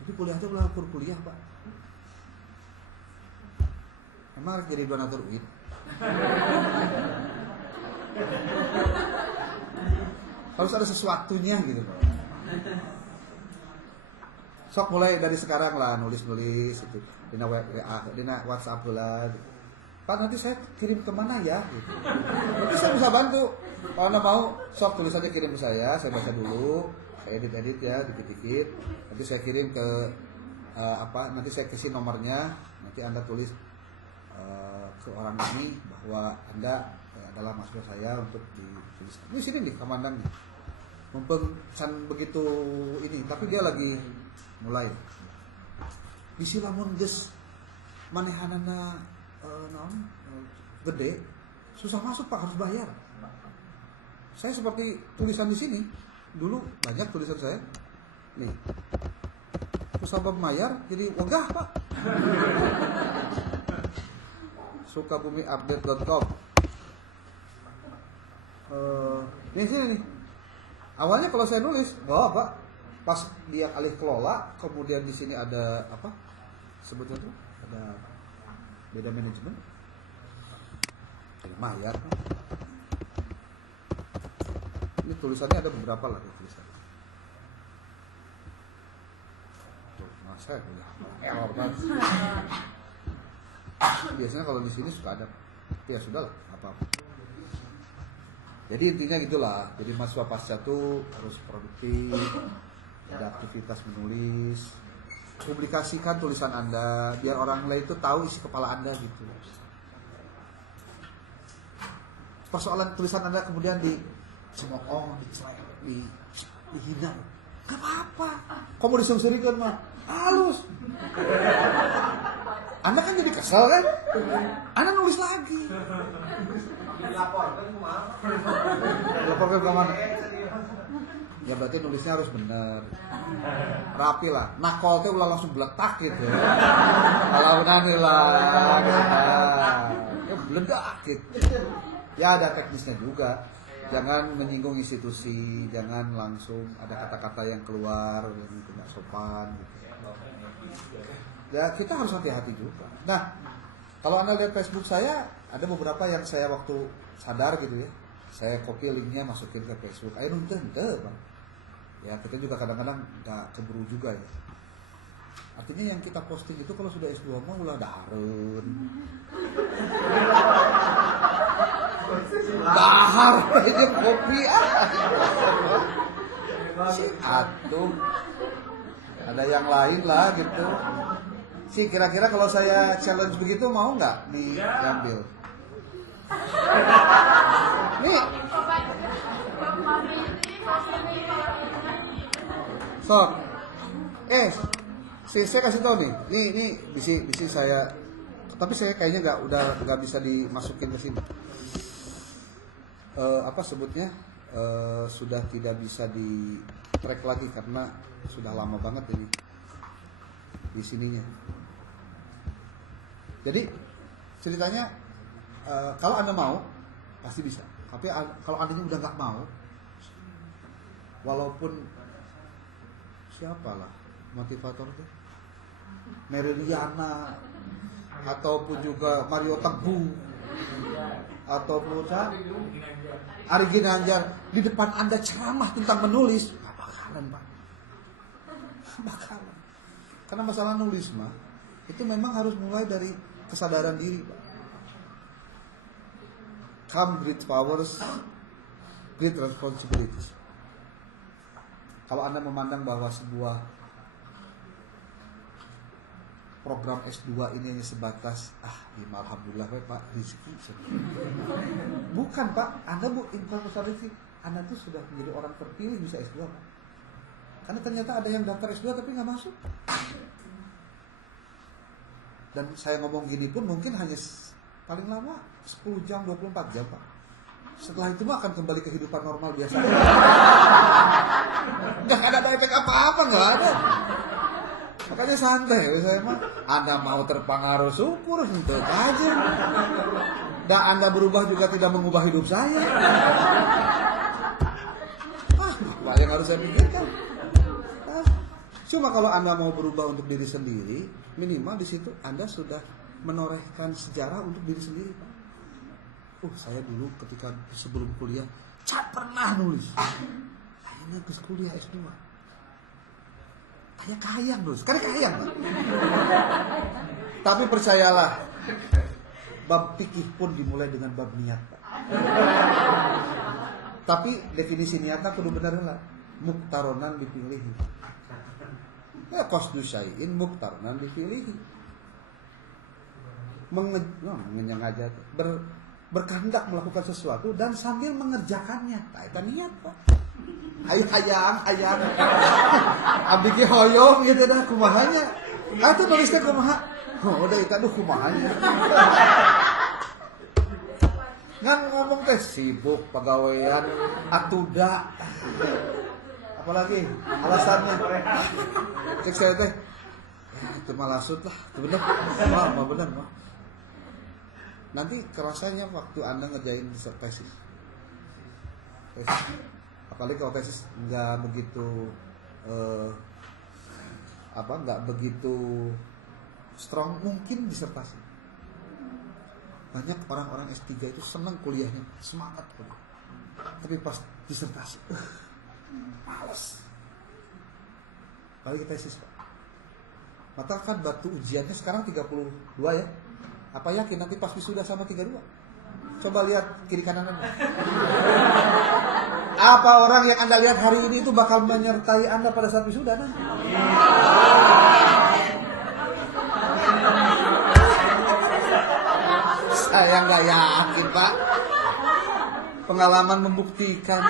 Jadi kuliah itu ukur kuliah Pak. Emang harus jadi donatur UIN? Harus ada sesuatunya gitu Pak. Sok mulai dari sekarang lah nulis-nulis itu di WhatsApp lah. Pak nanti saya kirim kemana ya? Gitu. Nanti saya bisa bantu. Kalau Anda mau, sok tulis aja kirim ke saya baca dulu, saya edit ya dikit-dikit. Nanti saya kirim ke nanti saya kasih nomornya. Nanti Anda tulis ke orang ini bahwa Anda adalah mahasiswa saya untuk ditulis. Ini sini nih Kamandangnya. Mumpung can begitu ini, tapi dia lagi mulai. Bisi lamun geus manehanana gede, susah masuk Pak, harus bayar. Saya seperti tulisan di sini. Dulu banyak tulisan saya. Nih. Kusabab mayar jadi wegah Pak. Sukabumiupdate.com. Ini sini nih. Awalnya kalau saya nulis, Pak, pas dia alih kelola, kemudian di sini ada sebutnya tuh ada beda manajemen. Mayat. Ini tulisannya ada beberapa lagi tulisannya. Tuh, masa ya? Biasanya kalau di sini suka ada. Tapi ya sudahlah, apa-apa. Jadi intinya gitulah. Jadi mahasiswa pasca tuh harus produktif, ada aktivitas menulis, publikasikan tulisan Anda biar orang lain itu tahu isi kepala Anda gitu. Persoalan tulisan Anda kemudian dicemooh, dihina, gak apa-apa. Kamu disungsurikan mah halus. Anda kan jadi kesel kan? Anda nulis lagi. Laporkan ke mana? Ya berarti nulisnya harus benar, rapi lah. Nakol teh ulah langsung beletak gitu. Kalau benar ya beledak gitu. Ya ada teknisnya juga. Jangan menyinggung institusi, jangan langsung ada kata-kata yang keluar yang tidak sopan gitu. Ya kita harus hati-hati juga. Nah, kalau Anda lihat Facebook saya, ada beberapa yang saya waktu sadar gitu ya, saya copy linknya masukin ke Facebook. Ayo nonton, Bang. Ya kita juga kadang-kadang nggak keburu juga ya. Artinya yang kita posting itu kalau sudah S2 mah ulah darun. Bahar ini kopi si atuh. Ada yang lain lah gitu. Si kira-kira kalau saya challenge begitu mau nggak diambil? Nih. Sok. Saya kasih tahu nih. Nih bisi saya. Tapi saya kayaknya nggak bisa dimasukin ke sini. Apa sebutnya? Sudah tidak bisa di track lagi karena sudah lama banget ini di sininya. Jadi ceritanya kalau Anda mau pasti bisa. Tapi kalau Anda udah nggak mau, walaupun siapalah motivatornya, Meridiana ataupun juga Mario Teguh ataupun Ari Ginanjar di depan Anda ceramah tentang menulis, nggak bakalan Pak, bakalan. Karena masalah nulis mah itu memang harus mulai dari kesadaran diri Pak. Come great powers, great responsibilities. Kalau Anda memandang bahwa sebuah program S2 ini hanya sebatas alhamdulillah Pak rezeki. Bukan Pak, Anda bukan masalah rezeki. Anda tuh sudah menjadi orang terpilih bisa S2 Pak. Karena ternyata ada yang daftar S2 tapi nggak masuk. Dan saya ngomong gini pun mungkin hanya paling lama 10 jam, 24 jam Pak. Setelah itu mah akan kembali ke kehidupan normal biasa. Nggak ada efek apa-apa, nggak ada. Makanya santai, saya mah. Anda mau terpengaruh syukur, untuk aja. Dan Anda berubah juga tidak mengubah hidup saya. Apa yang harus saya pikirkan? Cuma kalau Anda mau berubah untuk diri sendiri, minimal di situ Anda sudah menorehkan sejarah untuk diri sendiri, Pak. Saya dulu ketika sebelum kuliah pernah nulis. Akhirnya ke kuliah S2. Kayak kayang nulis, kan kayang, Pak. Tapi percayalah, bab fikih pun dimulai dengan bab niat, Pak. Tapi definisi niatnya kudu benar lah. Muktaronan dipilih. Ya qasdu syai'in muktaronan dipilih. Mengenyang aja berkehendak melakukan sesuatu dan sambil mengerjakannya. Itu niat, Pak. Hayang abdi ge hoyong gitu dah kumahanya. Itu nulisnya kumaha? Udah itu aduh kumahanya. Ngan ngomong teh sibuk pegawaian atuda. Apalagi alasannya. Cek saya teh itu malasut lah, itu benar. Mah benar, mah. Nanti kerasanya waktu Anda ngerjain tesis. Apalagi kalau tesis nggak begitu strong mungkin disertasi. Banyak orang-orang S3 itu senang kuliahnya, semangat kuliah. Tapi pas disertasi, males. Balik kita tesis, Pak. Maka kan batu ujiannya sekarang 32 ya. Apa yakin nanti pas wisuda sama 32? Coba lihat kiri kanan Anda. Apa orang yang Anda lihat hari ini itu bakal menyertai Anda pada saat wisuda nanti? Saya nggak yakin, Pak. Pengalaman membuktikan.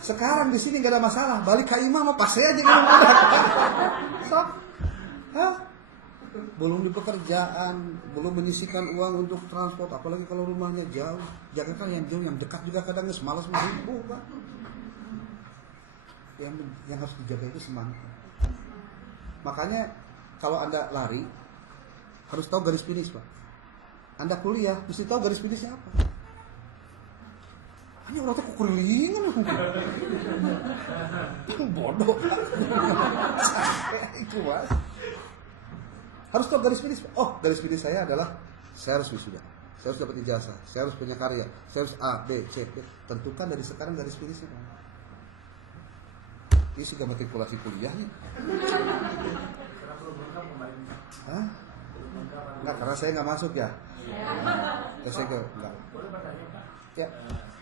Sekarang di sini nggak ada masalah. Balik ke imam apa saya aja yang mudah. So, belum di pekerjaan, belum menyisikan uang untuk transport, apalagi kalau rumahnya jauh. Jangan kan yang jauh, yang dekat juga kadang malas menghibur, Pak. Yang harus dijaga itu semangat. Makanya kalau Anda lari harus tahu garis finish, Pak. Anda kuliah mesti tahu garis finishnya apa. Hanya orang tuh kekurangan bodoh, Pak. Itu, Mas. Harus tahu garis finish. Oh, garis finish saya adalah saya harus wisuda, saya harus dapat ijazah, saya harus punya karya, saya harus A, B, C, D. Tentukan dari sekarang garis finishnya. Ini sudah matrikulasi kuliahnya. Hah? Enggak, karena saya nggak masuk ya. Ya saya enggak. Boleh bertanya, Pak? Ya.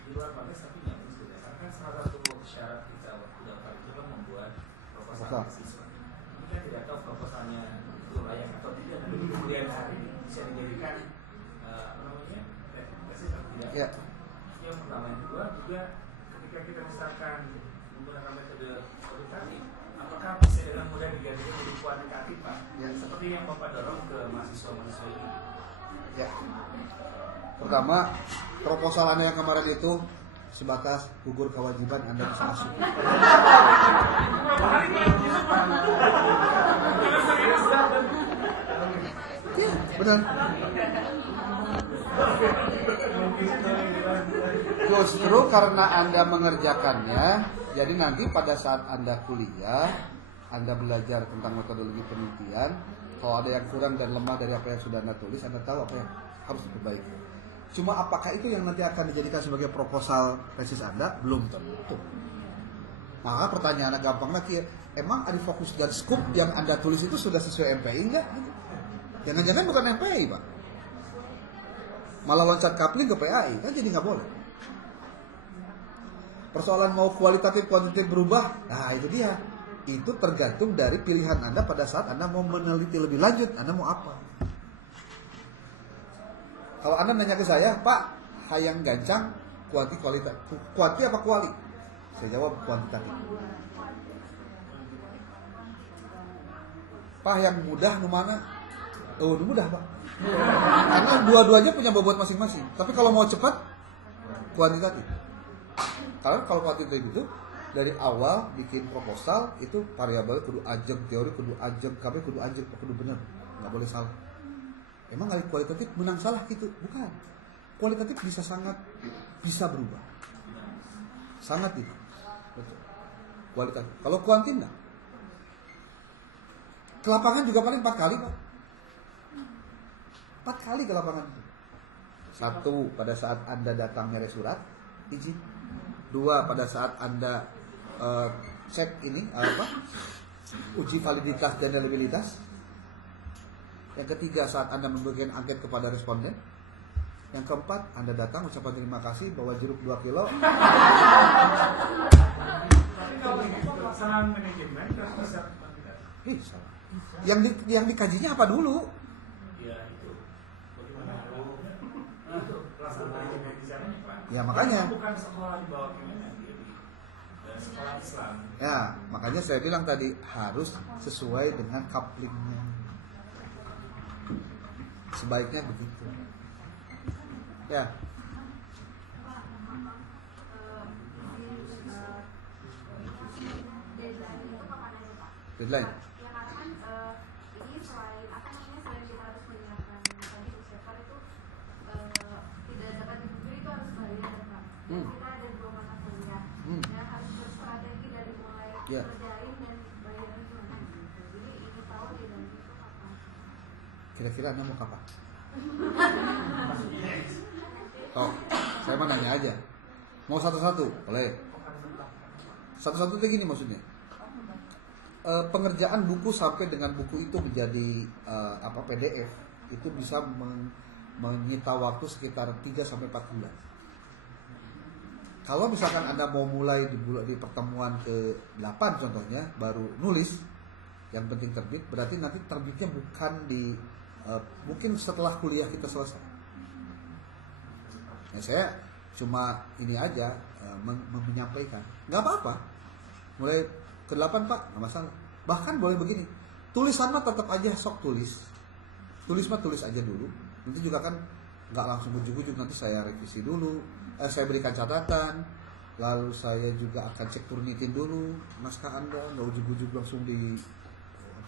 Di luar konteks tapi nggak wisuda. Karena kan salah satu syarat kita waktu daftar itu kan membuat proposal siswa. Ini kan tidak tahu proposalnya itu layak atau tidak. Dan di kemudian hari bisa dijadikan apa namanya tesis atau tidak. Ya. Yang pertama, yang kedua juga ketika kita misalkan menggunakan metode kualitatif, apakah bisa dengan mudah digantikan menjadi kuantitatif, Pak? Ya. Seperti yang Bapak dorong ke mahasiswa-mahasiswa ini. Ya. Pertama, proposal Anda yang kemarin itu sebatas gugur kewajiban Anda bisa masuk. Ya, benar. Justru karena Anda mengerjakannya, jadi nanti pada saat Anda kuliah, Anda belajar tentang metodologi penelitian, kalau ada yang kurang dan lemah dari apa yang sudah Anda tulis, Anda tahu apa yang harus diperbaiki. Cuma apakah itu yang nanti akan dijadikan sebagai proposal tesis Anda? Belum tentu. Maka pertanyaannya gampang lagi ya, emang ada fokus dan scope yang Anda tulis itu sudah sesuai MPI enggak? Jangan-jangan bukan MPI, Pak. Malah loncat coupling ke PAI, kan jadi nggak boleh. Persoalan mau kualitatif, kuantitatif berubah, nah itu dia. Itu tergantung dari pilihan Anda pada saat Anda mau meneliti lebih lanjut, Anda mau apa. Kalau Anda nanya ke saya, Pak, hayang gancang, kuanti kualitatif, kuanti apa kuali? Saya jawab kuantitatif. Pak, yang mudah nu mana? Oh, mudah, Pak. Karena dua-duanya punya bobot masing-masing. Tapi kalau mau cepat, kuantitatif. Karena kalau kuantitatif itu dari awal bikin proposal itu variabel kudu ajeng, teori kudu ajeng, KB kudu ajeng, kudu bener, nggak boleh salah. Emang kali kualitatif menang salah gitu? Bukan. Kualitatif bisa berubah. Sangat itu. Betul. Kualitatif. Kalau kuanti enggak. Ke lapangan juga paling 4 kali, Pak. 4 kali ke lapangan itu. 1 pada saat Anda datang nyari surat izin. 2 pada saat Anda cek ini uji validitas dan reliabilitas. Yang ketiga saat Anda memberikan angket kepada responden. Yang keempat Anda datang ucapan terima kasih bawa jeruk 2 kilo. Pelaksanaan manajemen kan bisa Bisa. Yang dikajinya apa dulu? ya itu bagaimana itu pelaksanaan manajemen di sana nih, Pak. Ya makanya. Bukan sekolah di bawah Kemenak, dia di sekolah Islam. Ya makanya saya bilang tadi harus sesuai dengan couplingnya. Sebaiknya begitu. Ya. Deadline. Ya karena kan ini selain selain kita harus menyiapkan tadi newspaper itu tidak dapat dibeli itu harus bayar, Pak. Dan kita ada 2 mata kuliah yang harus berstrategi dari mulai Ya. kerjain dan bayaran gimana gitu. Jadi ini Kira-kira Anda mau kapan? Oh, saya mau nanya aja. Mau satu-satu? Boleh. Satu-satu itu gini maksudnya. Pengerjaan buku sampai dengan buku itu menjadi PDF itu bisa menyita waktu sekitar 3 sampai 4 bulan. Kalau misalkan Anda mau mulai di pertemuan ke-8 contohnya baru nulis, yang penting terbit, berarti nanti terbitnya bukan mungkin setelah kuliah kita selesai. Nah, saya cuma ini aja menyampaikan, nggak apa-apa. Mulai ke-8 Pak, nggak masalah. Bahkan boleh begini, tulisan mah tetap aja sok tulis mah tulis aja dulu. Nanti juga kan nggak langsung ujuk-ujuk, nanti saya revisi dulu, saya berikan catatan, lalu saya juga akan cek turnitin dulu naskah Anda, nggak ujuk-ujuk langsung di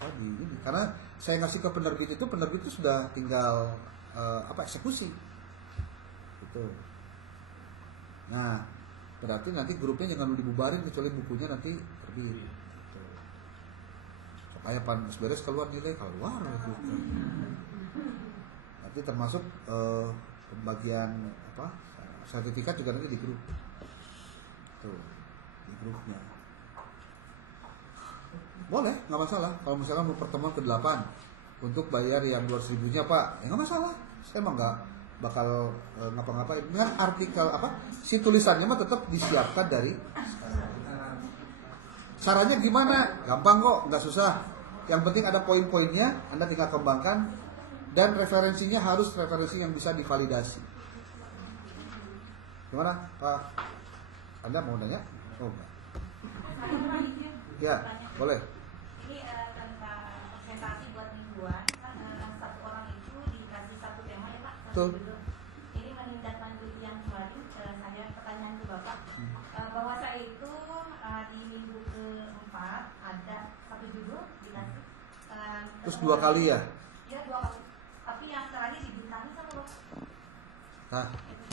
ini. Karena saya ngasih ke penerbit itu sudah tinggal eksekusi gitu. Nah, berarti nanti grupnya jangan dibubarin kecuali bukunya nanti terbit gitu. Supaya panas beres keluar nilai keluar gitu. Nanti termasuk pembagian sertifikat juga nanti di grup tuh, di grupnya. Boleh, nggak masalah. Kalau misalnya mau pertemuan ke-8 untuk bayar yang 200.000-nya Pak, ya nggak masalah. Saya emang nggak bakal ngapa-ngapain. Dengan artikel si tulisannya mah tetap disiapkan dari caranya gimana? Gampang kok, nggak susah. Yang penting ada poin-poinnya, Anda tinggal kembangkan, dan referensinya harus referensi yang bisa divalidasi. Gimana Pak? Anda mau nanya? Oh enggak. Ya, boleh. Ini tentang presentasi buat mingguan, kan satu orang itu dikasih satu tema ya Pak, Betul. satu judul. Ini menindaklanjuti yang kemarin, saya pertanyaan ke Bapak, bahwa saya itu di minggu ke-4 ada satu judul dikasih. Terus 2 kali ya? Iya 2 kali. Tapi yang terakhir dibintangi sama Bapak. Nah,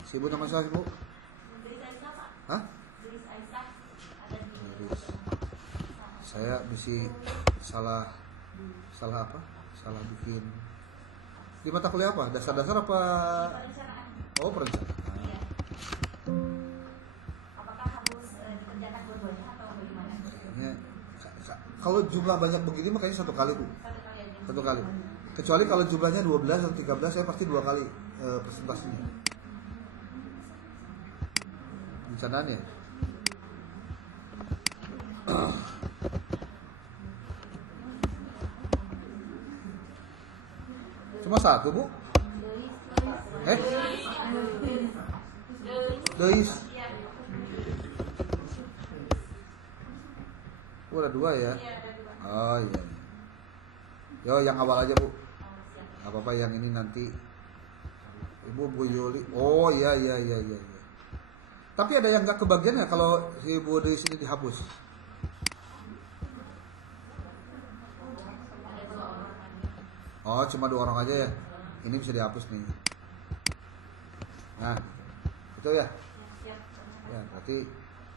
si Ibu nama saya Ibu? Dari Aisyah Pak. Hah? Dari Aisyah ada di. Saya mesti salah apa? Salah bikin. Di mata kuliah apa? Dasar-dasar apa? Perencanaan. Oh, perencanaan. Iya. Apakah harus dikerjakan dua-duanya atau bagaimana? Kayaknya kalau jumlah banyak begini makanya 1 kali Bu. Satu kali aja. 1 kali. Kecuali kalau jumlahnya 12 atau 13 saya pasti 2 kali presentasinya. Perencanaannya. Cuma 1 Bu? Deis. Oh, ada 2 ya? Oh iya. Yo, yang awal aja Bu. Gak apa-apa, yang ini nanti Ibu Bu Yuli. Oh iya. Tapi ada yang gak kebagian ya kalau si Bu Deis ini dihapus? Oh, cuma 2 orang aja ya. Ini bisa dihapus nih. Nah, itu ya. Ya, berarti.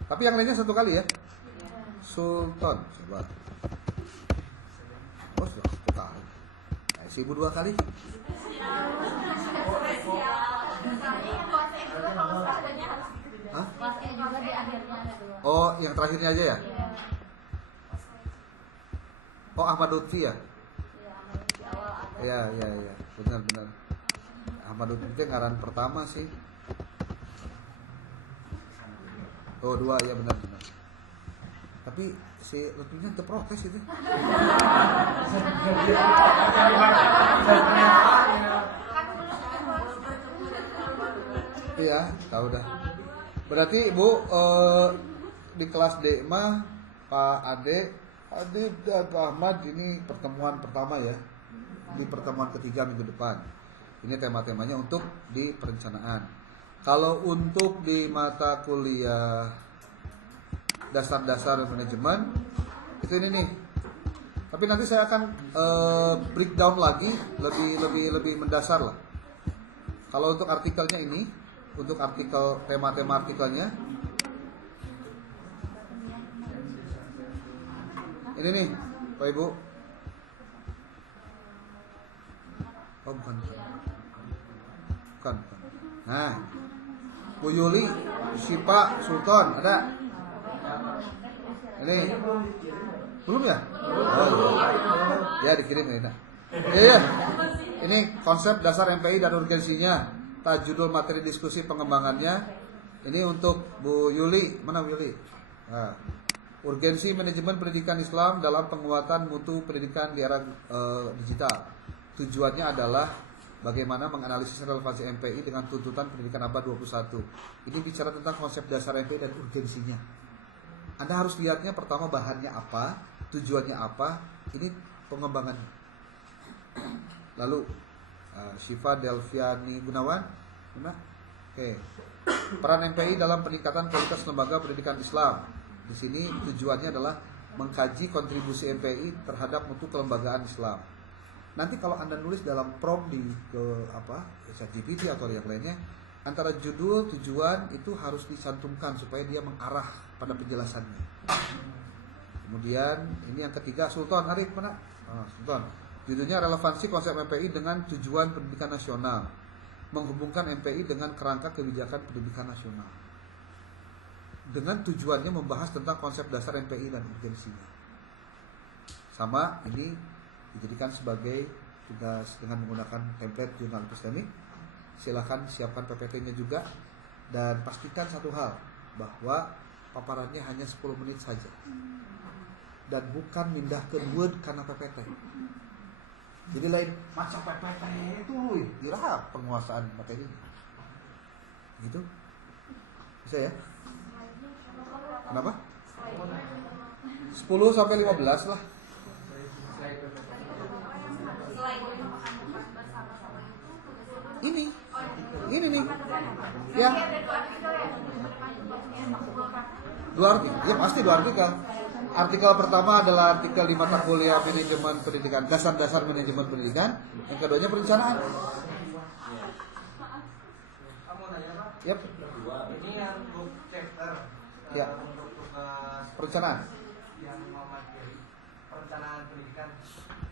Tapi yang lainnya 1 kali ya. Sultan, coba. Oh, sudah 1 kali. Nah, si Ibu 2 kali. Hah? juga di akhirnya ada 2. Oh, yang terakhirnya aja ya? Oh, Ahmad Lutfi ya? Iya. Benar. Ahmad Lutfi itu ngaran pertama sih. Oh, 2 ya, benar. Tapi si Lutfinya terprotes itu. Iya, tahu dah. Berarti Ibu di kelas D mah Pak Ade dan Pak Ahmad ini pertemuan pertama ya. Di pertemuan ketiga minggu depan. Ini tema-temanya untuk di perencanaan. Kalau untuk di mata kuliah dasar-dasar manajemen itu ini nih. Tapi nanti saya akan breakdown lagi lebih mendasar lah. Kalau untuk artikelnya ini, untuk artikel tema-tema artikelnya ini nih Pak Ibu. Oh bukan. Nah, Bu Yuli, Sipa, Sultan ada? Ini belum ya? Oh, ya dikirim ya. Iya. Ini konsep dasar MPI dan urgensinya. Judul materi diskusi pengembangannya. Ini untuk Bu Yuli. Mana Bu Yuli? Nah, urgensi manajemen pendidikan Islam dalam penguatan mutu pendidikan di era digital. Tujuannya adalah bagaimana menganalisis relevansi MPI dengan tuntutan pendidikan abad 21. Ini bicara tentang konsep dasar MPI dan urgensinya. Anda harus lihatnya pertama bahannya apa, tujuannya apa, ini pengembangannya. Lalu Syifa Delviani Gunawan, mana? Oke. Peran MPI dalam peningkatan kualitas lembaga pendidikan Islam. Di sini tujuannya adalah mengkaji kontribusi MPI terhadap mutu kelembagaan Islam. Nanti kalau Anda nulis dalam prompt di ChatGPT atau yang lainnya, antara judul, tujuan itu harus dicantumkan supaya dia mengarah pada penjelasannya. Kemudian ini yang ketiga, Sultan Arif mana? Sultan. Judulnya relevansi konsep MPI dengan tujuan pendidikan nasional. Menghubungkan MPI dengan kerangka kebijakan pendidikan nasional. Dengan tujuannya membahas tentang konsep dasar MPI dan urgensinya. Sama ini dijadikan sebagai tugas dengan menggunakan template jurnal epistemik. Silakan siapkan PPT-nya juga dan pastikan satu hal, bahwa paparannya hanya 10 menit saja dan bukan pindah ke Word karena PPT. Jadi lain macam PPT itu kira penguasaan materi gitu bisa ya. Kenapa? 10 sampai 15 lah. Ini nih. Ya. 2 artikel. Ya pasti 2 artikel. Artikel pertama adalah artikel di mata kuliah manajemen pendidikan, dasar-dasar manajemen pendidikan. Yang keduanya perencanaan. Yap. Ini yang book chapter Ya. untuk tugas Perencanaan. yang memateri perencanaan pendidikan.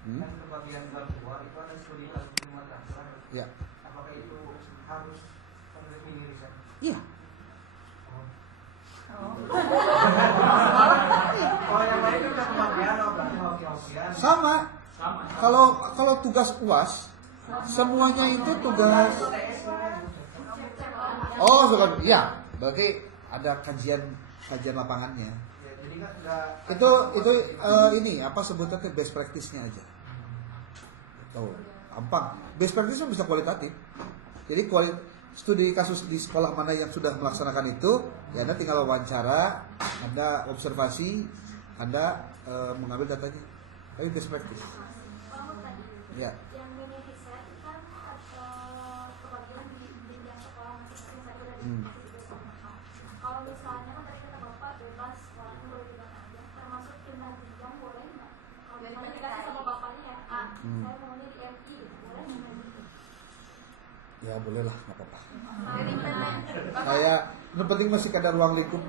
Kan kebagian bab 2 itu ada studi kasus lima transfer. Ya. Apakah itu harus penulis mini riset? Iya. Kalau yang lain udah kebagian, oke-okean. Sama. Kalau tugas UAS semuanya itu tugas. Oh, sudah. Ya, berarti ada kajian lapangannya. Ya, jadi kan enggak Itu ini apa sebutnya tuh best practice-nya aja. Tahu, gampang. Best practice bisa kualitatif. Jadi studi kasus di sekolah mana yang sudah melaksanakan itu, ya Anda tinggal wawancara, Anda observasi, Anda mengambil datanya. Tapi best practice. Ya. Yang mini riset kan kebagian di jenjang sekolah masing-masing satu dari kalau misalnya kan tadi kata Bapak bebas sekolahnya boleh di mana aja, termasuk pindah jenjang boleh nggak? Kalau misalnya dikasih sama bapaknya ya, saya maunya di MI, boleh nggak gitu? Ya boleh lah, nggak apa-apa. Dari Kayak, yang penting masih ada ruang lingkup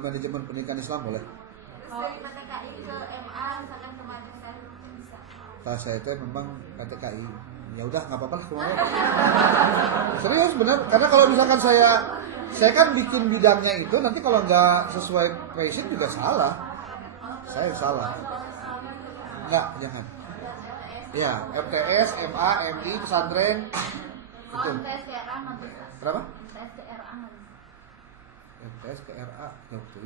manajemen pendidikan Islam boleh. dari PTKI ke MA, misalkan kemarin saya mungkin bisa. Pas saya itu memang PTKI. Ya udah nggak apa-apa lah keluar. Serius benar, karena kalau misalkan saya kan bikin bidangnya itu nanti kalau nggak sesuai passion juga salah. Saya salah. Nggak, jangan. Ya, MTS, MA, MI, pesantren. Itu. TSDRA nggak bisa. Berapa? TSDRA nggak bisa. MTS ke RA jauh tuh.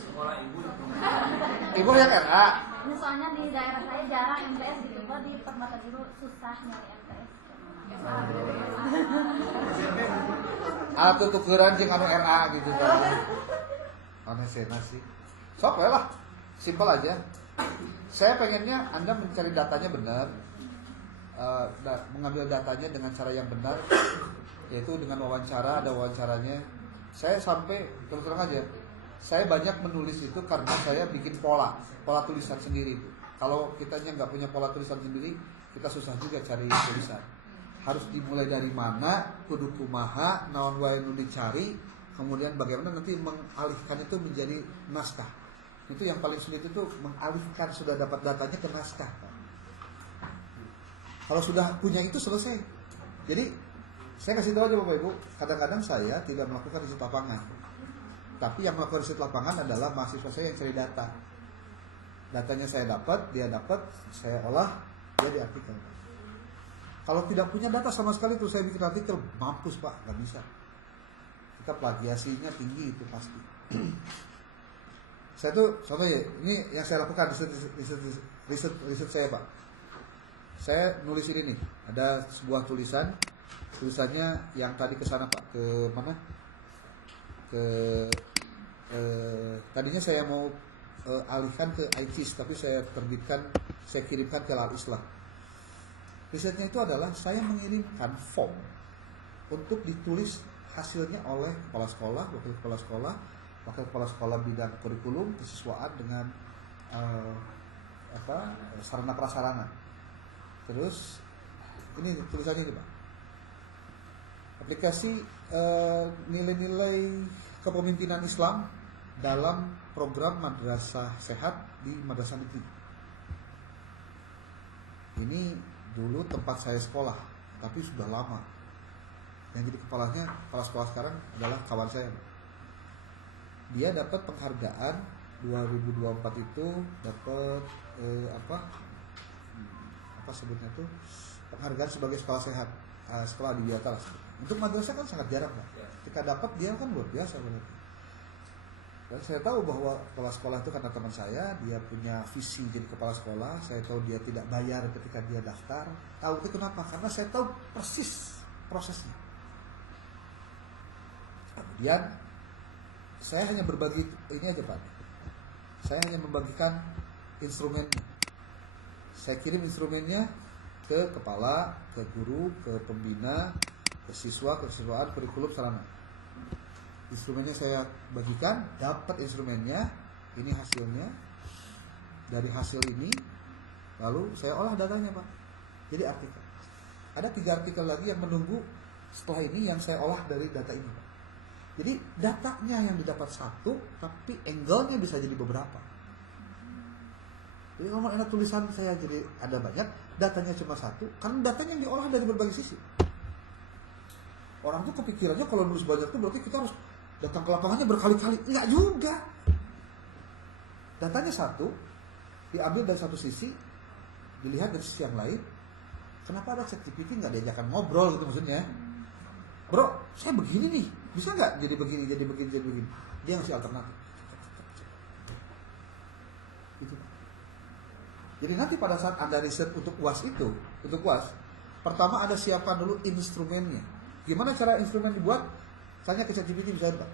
Sekolah ibu. Ibu yang RA. Ini soalnya di daerah saya jarang MTS gitu, Pak, di Permata Biru susah nyari MTS. Atau tukeran jeung anu RA gitu kan. Aneh sih. Sok we lah. Simpel aja. Saya pengennya Anda mencari datanya benar. Mengambil datanya dengan cara yang benar, yaitu dengan wawancara, ada wawancaranya. Saya sampai terus terang aja, saya banyak menulis itu karena saya bikin pola tulisan sendiri itu. Kalau kitanya nggak punya pola tulisan sendiri, kita susah juga cari tulisan. Harus dimulai dari mana, kudu kumaha, naon wae nu dicari, kemudian bagaimana nanti mengalihkan itu menjadi naskah. Itu yang paling sulit itu mengalihkan sudah dapat datanya ke naskah. Kalau sudah punya itu selesai. Jadi saya kasih tahu aja Bapak Ibu, kadang-kadang saya tidak melakukan riset lapangan. Tapi yang melakukan riset lapangan adalah mahasiswa saya yang cari data. Datanya saya dapat, dia dapat, saya olah, dia di artikel. Kalau tidak punya data sama sekali tuh saya bikin artikel, mampus Pak, nggak bisa. Kita plagiasinya tinggi itu pasti. Saya tuh, contohnya, ini yang saya lakukan riset saya Pak. Saya nulis ini nih, ada sebuah tulisannya yang tadi ke sana Pak, ke mana? Tadinya saya mau alihkan ke ICIS, tapi saya kirimkan ke Al-Islah. Risetnya itu adalah saya mengirimkan form untuk ditulis hasilnya oleh kepala sekolah, wakil kepala sekolah bidang kurikulum, kesiswaan dengan sarana prasarana. Terus ini tulisannya itu Pak. Aplikasi nilai-nilai kepemimpinan Islam dalam program madrasah sehat di madrasah negeri. Ini dulu tempat saya sekolah, tapi sudah lama. Yang jadi kepala sekolah sekarang adalah kawan saya. Dia dapat penghargaan 2024 itu dapat apa sebutnya tuh, penghargaan sebagai sekolah sehat, sekolah adiwiyata lah. Untuk madrasah kan sangat jarang Pak. Ketika dapat dia kan luar biasa berarti. Dan saya tahu bahwa kepala sekolah itu karena teman saya, dia punya visi jadi kepala sekolah. Saya tahu dia tidak bayar ketika dia daftar. Tahu itu kenapa? Karena saya tahu persis prosesnya. Kemudian saya hanya berbagi ini aja Pak. Saya hanya membagikan instrumennya. Saya kirim instrumennya ke kepala, ke guru, ke pembina, ke siswa, ke kesiswaan, kurikulum, sarana. Instrumennya saya bagikan, dapat instrumennya, ini hasilnya. Dari hasil ini, lalu saya olah datanya Pak. Jadi artikel. Ada 3 artikel lagi yang menunggu setelah ini yang saya olah dari data ini Pak. Jadi datanya yang didapat satu, tapi angle-nya bisa jadi beberapa. Jadi kalau enak tulisan saya jadi ada banyak, datanya cuma satu, karena datanya yang diolah dari berbagai sisi. Orang tuh kepikirannya kalau nulis banyak tuh berarti kita harus datang ke lapangannya berkali-kali. Enggak juga. Datanya satu, diambil dari satu sisi, dilihat dari sisi yang lain. Kenapa ada ChatGPT nggak diajakan ngobrol gitu maksudnya? Bro, saya begini nih, bisa nggak jadi begini, jadi begini, jadi begini? Dia ngasih alternatif. Itu. Jadi nanti pada saat Anda riset untuk UAS itu, pertama Anda siapkan dulu instrumennya. Gimana cara instrumen dibuat? Tanya ke ChatGPT misalnya, Pak.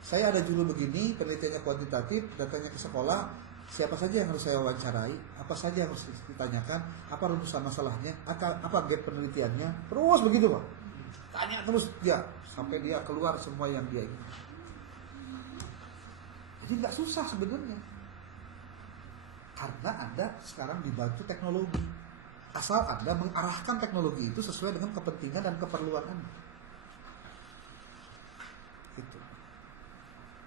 Saya ada judul begini, penelitiannya kuantitatif, datanya ke sekolah, siapa saja yang harus saya wawancarai, apa saja yang harus ditanyakan, apa rumusan masalahnya, apa gap penelitiannya, terus begitu Pak. Tanya terus dia, sampai dia keluar semua yang dia ingin. Jadi nggak susah sebenarnya. Karena Anda sekarang dibantu teknologi. Asal Anda mengarahkan teknologi itu sesuai dengan kepentingan dan keperluan Anda. Itu.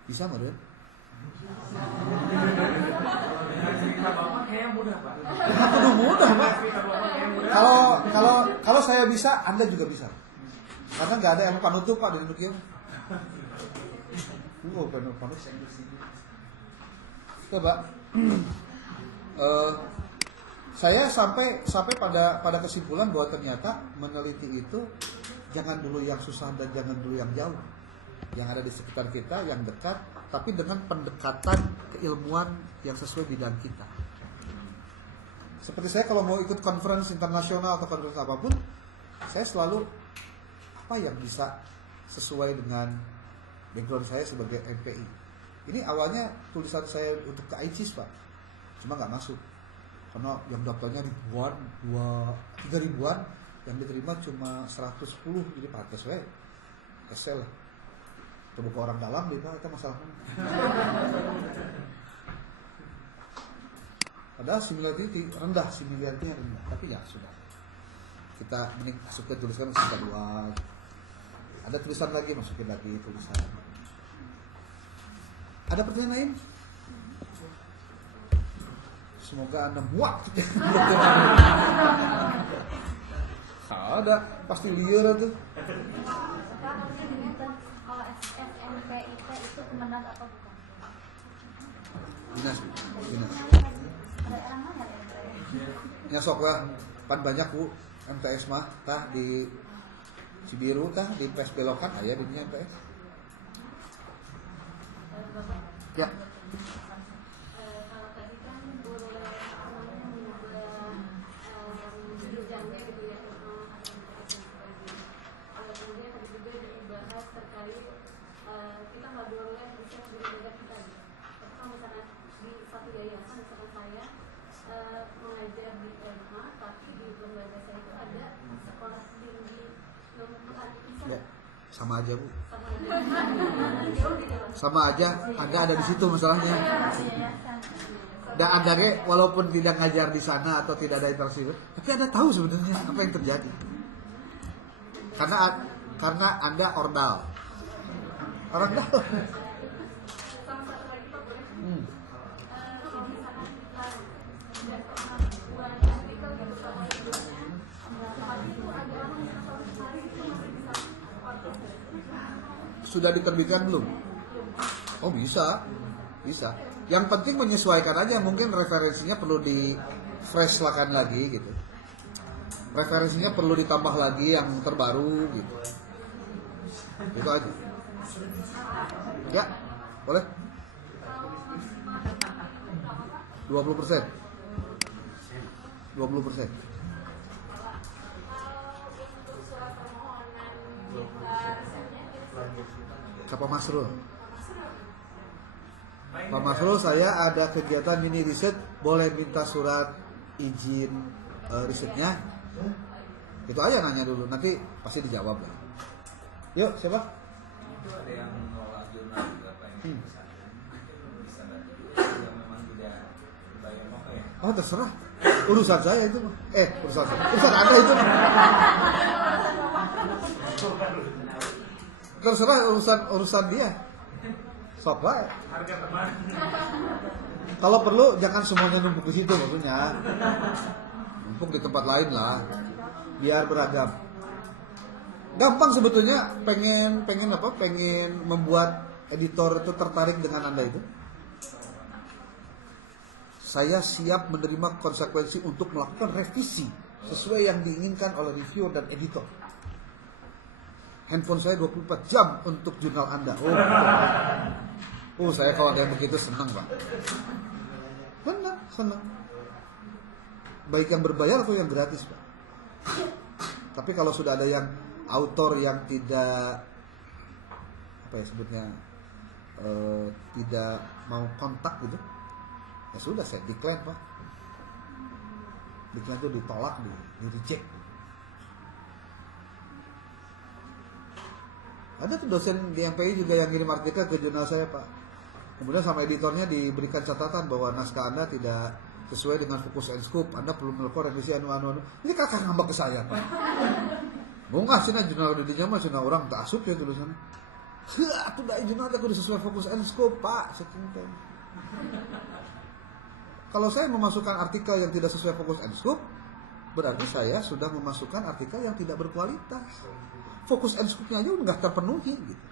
Bisa nggak, Den? Kayaknya mudah Pak. Mudah Pak. Kalau saya bisa, Anda juga bisa. Karena nggak ada yang panutup Pak dari Nokia. Panutup. Coba. Saya sampai pada kesimpulan bahwa ternyata meneliti itu jangan dulu yang susah dan jangan dulu yang jauh, yang ada di sekitar kita, yang dekat, tapi dengan pendekatan keilmuan yang sesuai bidang kita. Seperti saya kalau mau ikut conference internasional atau conference apapun, saya selalu apa yang bisa sesuai dengan background saya sebagai MPI. Ini awalnya tulisan saya untuk ke ICIS Pak, cuma nggak masuk. Karena yang daftarnya ribuan, 3 ribuan, yang diterima cuma 110, jadi pantas we. Kesel lah. Coba ke orang dalam deh Pak, itu masalahnya. Padahal similarity rendah, tapi ya sudah. Kita mending masukin tulisan kedua. Ada tulisan lagi, masukin lagi tulisan. Ada pertanyaan lain? Semoga Anda muak. Ada, pasti liar tuh. Kalau SNPIT itu kemenang atau bukan? Dinas. Daerah mana ya? Ya sok lah, pan banyak Bu MTS mah, tah di Cibiru tah di PES belokan aya di nya MTS. Ya. Kalau tadi kan boleh mengubah jenjangnya gitu ya, kemudian tadi juga dibahas terkait kita nggak boleh bisa berbeda kita. Tapi kalau misalkan di satu yayasan, misalkan saya mengajar di MA, tapi di lembaga saya itu ada sekolah tinggi ilmu pengetahuan. Ya. Sama aja Bu. Sama aja. Jauh di jalan. Sama aja, ada di situ masalahnya. Yayasan. Dan Anda walaupun tidak ngajar di sana atau tidak ada interaksi, tapi Anda tahu sebenarnya apa yang terjadi. Karena Anda ordal. Orang dalam. Sama satu lagi Pak boleh? Kalau misalkan tidak pernah buat artikel gitu sama ibunya, tapi itu agak lama bisa satu hari itu masih bisa podcast. Sudah diterbitkan belum? Oh bisa. Bisa. Yang penting menyesuaikan aja, mungkin referensinya perlu di fresh lakan lagi gitu. Referensinya perlu ditambah lagi yang terbaru gitu. Itu aja. Ya, boleh. 20%. 20%. Siapa Masrul? Pak Masrul, saya ada kegiatan mini riset, boleh minta surat izin risetnya? Itu aja nanya dulu, nanti pasti dijawab lah. Yuk, siapa? Itu ada yang mengelola jurnal juga Pak yang pesantren. Mungkin bisa bantu juga memang tidak berbayar apa ya. Oh terserah, urusan saya itu. Urusan saya, urusan Anda itu. Terserah urusan dia. Sok baik. Harga teman. Kalau perlu jangan semuanya numpuk di situ maksudnya. Numpuk di tempat lain lah. Biar beragam. Gampang sebetulnya pengen membuat editor itu tertarik dengan Anda itu. Saya siap menerima konsekuensi untuk melakukan revisi sesuai yang diinginkan oleh reviewer dan editor. Handphone saya 24 jam untuk jurnal Anda. Saya kalau ada yang begitu senang Pak. Benar, senang. Baik yang berbayar atau yang gratis Pak. Tapi kalau sudah ada yang autor yang tidak tidak mau kontak gitu, ya sudah saya decline Pak. Decline itu ditolak, di reject. Ada tuh dosen di MPI juga yang ngirim artikel ke jurnal saya Pak. Kemudian sama editornya diberikan catatan bahwa naskah Anda tidak sesuai dengan fokus and scope. Anda perlu melakukan revisi anu. Ini kakak ngambek ke saya Pak. Mau nggak sih jurnal di mah cina orang tak asup ya tulisannya. Aku dari jurnal aku udah sesuai fokus and scope Pak. Kalau saya memasukkan artikel yang tidak sesuai fokus and scope, berarti saya sudah memasukkan artikel yang tidak berkualitas. Fokus and scope-nya aja udah nggak terpenuhi gitu.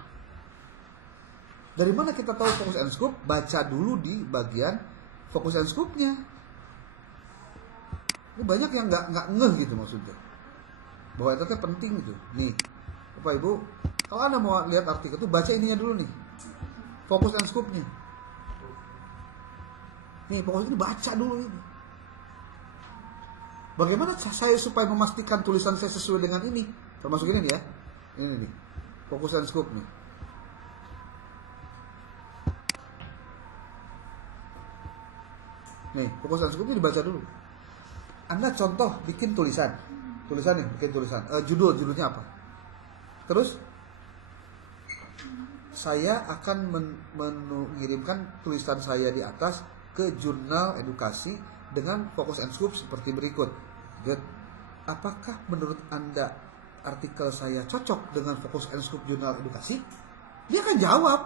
Dari mana kita tahu fokus and scope? Baca dulu di bagian fokus and scope-nya. Ini banyak yang nggak ngeh gitu maksudnya. Bahwa itu penting gitu. Nih, Bapak Ibu, kalau Anda mau lihat artikel itu baca ininya dulu nih. Fokus and scope-nya. Nih, fokus ini baca dulu ini. Bagaimana saya supaya memastikan tulisan saya sesuai dengan ini? Termasuk ini nih ya. Ini nih. Fokus and scope nih. Nih, fokus and scope ini dibaca dulu. Anda contoh bikin tulisan. Tulisan nih, bikin tulisan. Judulnya apa? Terus saya akan mengirimkan tulisan saya di atas ke jurnal edukasi dengan fokus and scope seperti berikut. Good. Apakah menurut Anda artikel saya cocok dengan fokus and scope jurnal edukasi? Dia akan jawab.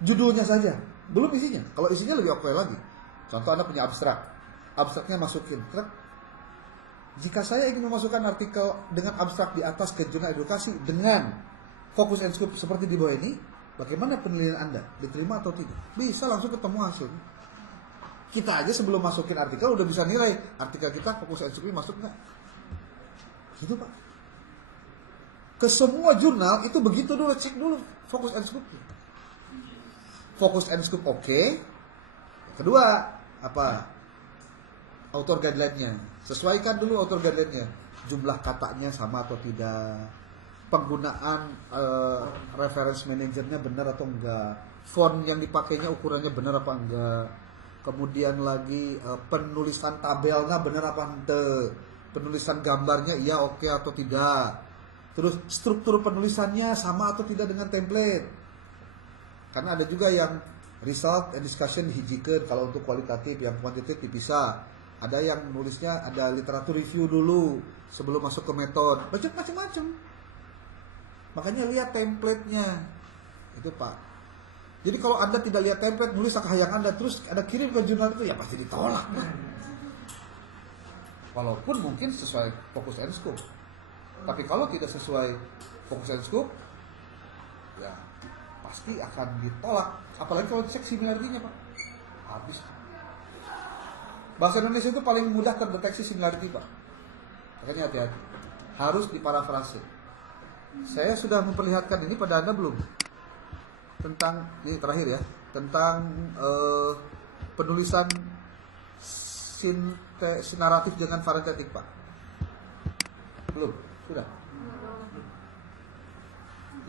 Judulnya saja, belum isinya. Kalau isinya lebih oke lagi. Contoh Anda punya abstrak. Abstraknya masukin. Jika saya ingin memasukkan artikel dengan abstrak di atas ke jurnal edukasi dengan fokus and scope seperti di bawah ini, bagaimana penilaian Anda? Diterima atau tidak? Bisa langsung ketemu hasilnya. Kita aja sebelum masukin artikel udah bisa nilai artikel kita fokus and scope masuk nggak? Gitu Pak. Ke semua jurnal itu begitu dulu, cek dulu fokus and scope. Fokus and scope oke. Kedua, apa? Author guideline-nya. Sesuaikan dulu author guideline-nya. Jumlah katanya sama atau tidak. Penggunaan reference manajernya benar atau enggak. Font yang dipakainya ukurannya benar apa enggak. Kemudian lagi penulisan tabelnya benar apa enggak. Penulisan gambarnya iya oke atau tidak. Terus struktur penulisannya sama atau tidak dengan template. Karena ada juga yang result and discussion dihijikan. Kalau untuk kualitatif, yang kuantitatif dipisah. Ada yang nulisnya ada literatur review dulu sebelum masuk ke metode. Macam-macam. Makanya lihat template-nya. Itu Pak. Jadi kalau Anda tidak lihat template, nulis yang Anda terus ada kirim ke jurnal itu, ya pasti ditolak. Walaupun mungkin sesuai fokus and scope. Tapi kalau tidak sesuai fokus and scope, ya pasti akan ditolak. Apalagi kalau cek similarity-nya Pak. Habis. Bahasa Indonesia itu paling mudah terdeteksi similarity Pak. Makanya hati-hati. Harus diparafrase. Saya sudah memperlihatkan ini pada Anda belum? Tentang, ini terakhir ya. Tentang penulisan naratif dengan parentetik Pak. Belum? Sudah?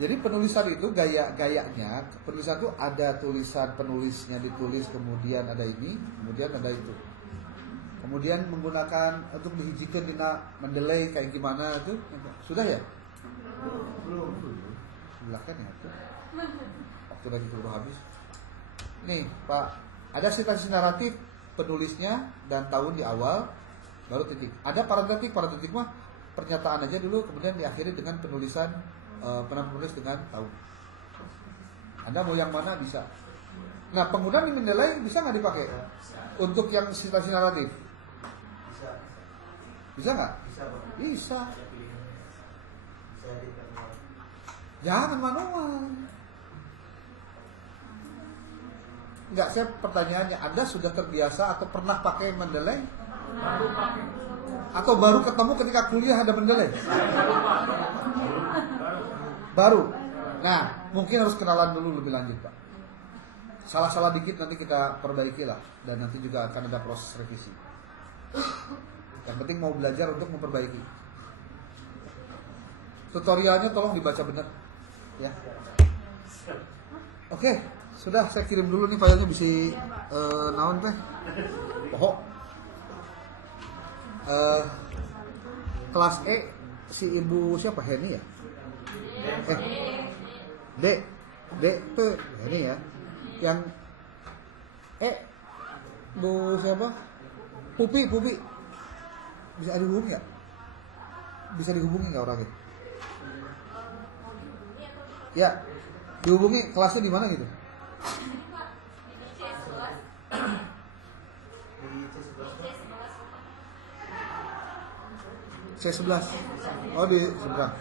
Jadi penulisan itu gayanya, penulisan itu ada tulisan penulisnya ditulis, kemudian ada ini, kemudian ada itu. Kemudian menggunakan untuk dihijikan dina mendelay kayak gimana itu. Sudah ya? Belum. Silakan ya. Waktu lagi udah habis. Nih, Pak, ada citasi naratif penulisnya dan tahun di awal baru titik. Ada parentetik mah pernyataan aja dulu, kemudian diakhiri dengan penulisan penulis dengan tahun. Anda mau yang mana bisa. Nah, penggunaan menilai bisa nggak dipakai untuk yang citasi naratif? Bisa nggak? Bisa. Jangan manual. Enggak, saya pertanyaannya, Anda sudah terbiasa atau pernah pakai mendeley? Atau baru ketemu ketika kuliah ada mendeley? Baru. Nah, mungkin harus kenalan dulu lebih lanjut, Pak. Salah-salah dikit nanti kita perbaiki lah, dan nanti juga akan ada proses revisi. Yang penting mau belajar untuk memperbaiki. Tutorialnya tolong dibaca benar, ya. Oke, sudah saya kirim dulu nih filenya bisa naon teh. Pokok. Kelas E si Ibu siapa? Heni ya? D tuh ini ya. Yang Bu siapa? Pupi. Bisa dihubungi ya? Bisa dihubungi nggak orangnya? Ya, dihubungi. Kelasnya di mana gitu? C11. Oh, di seberang.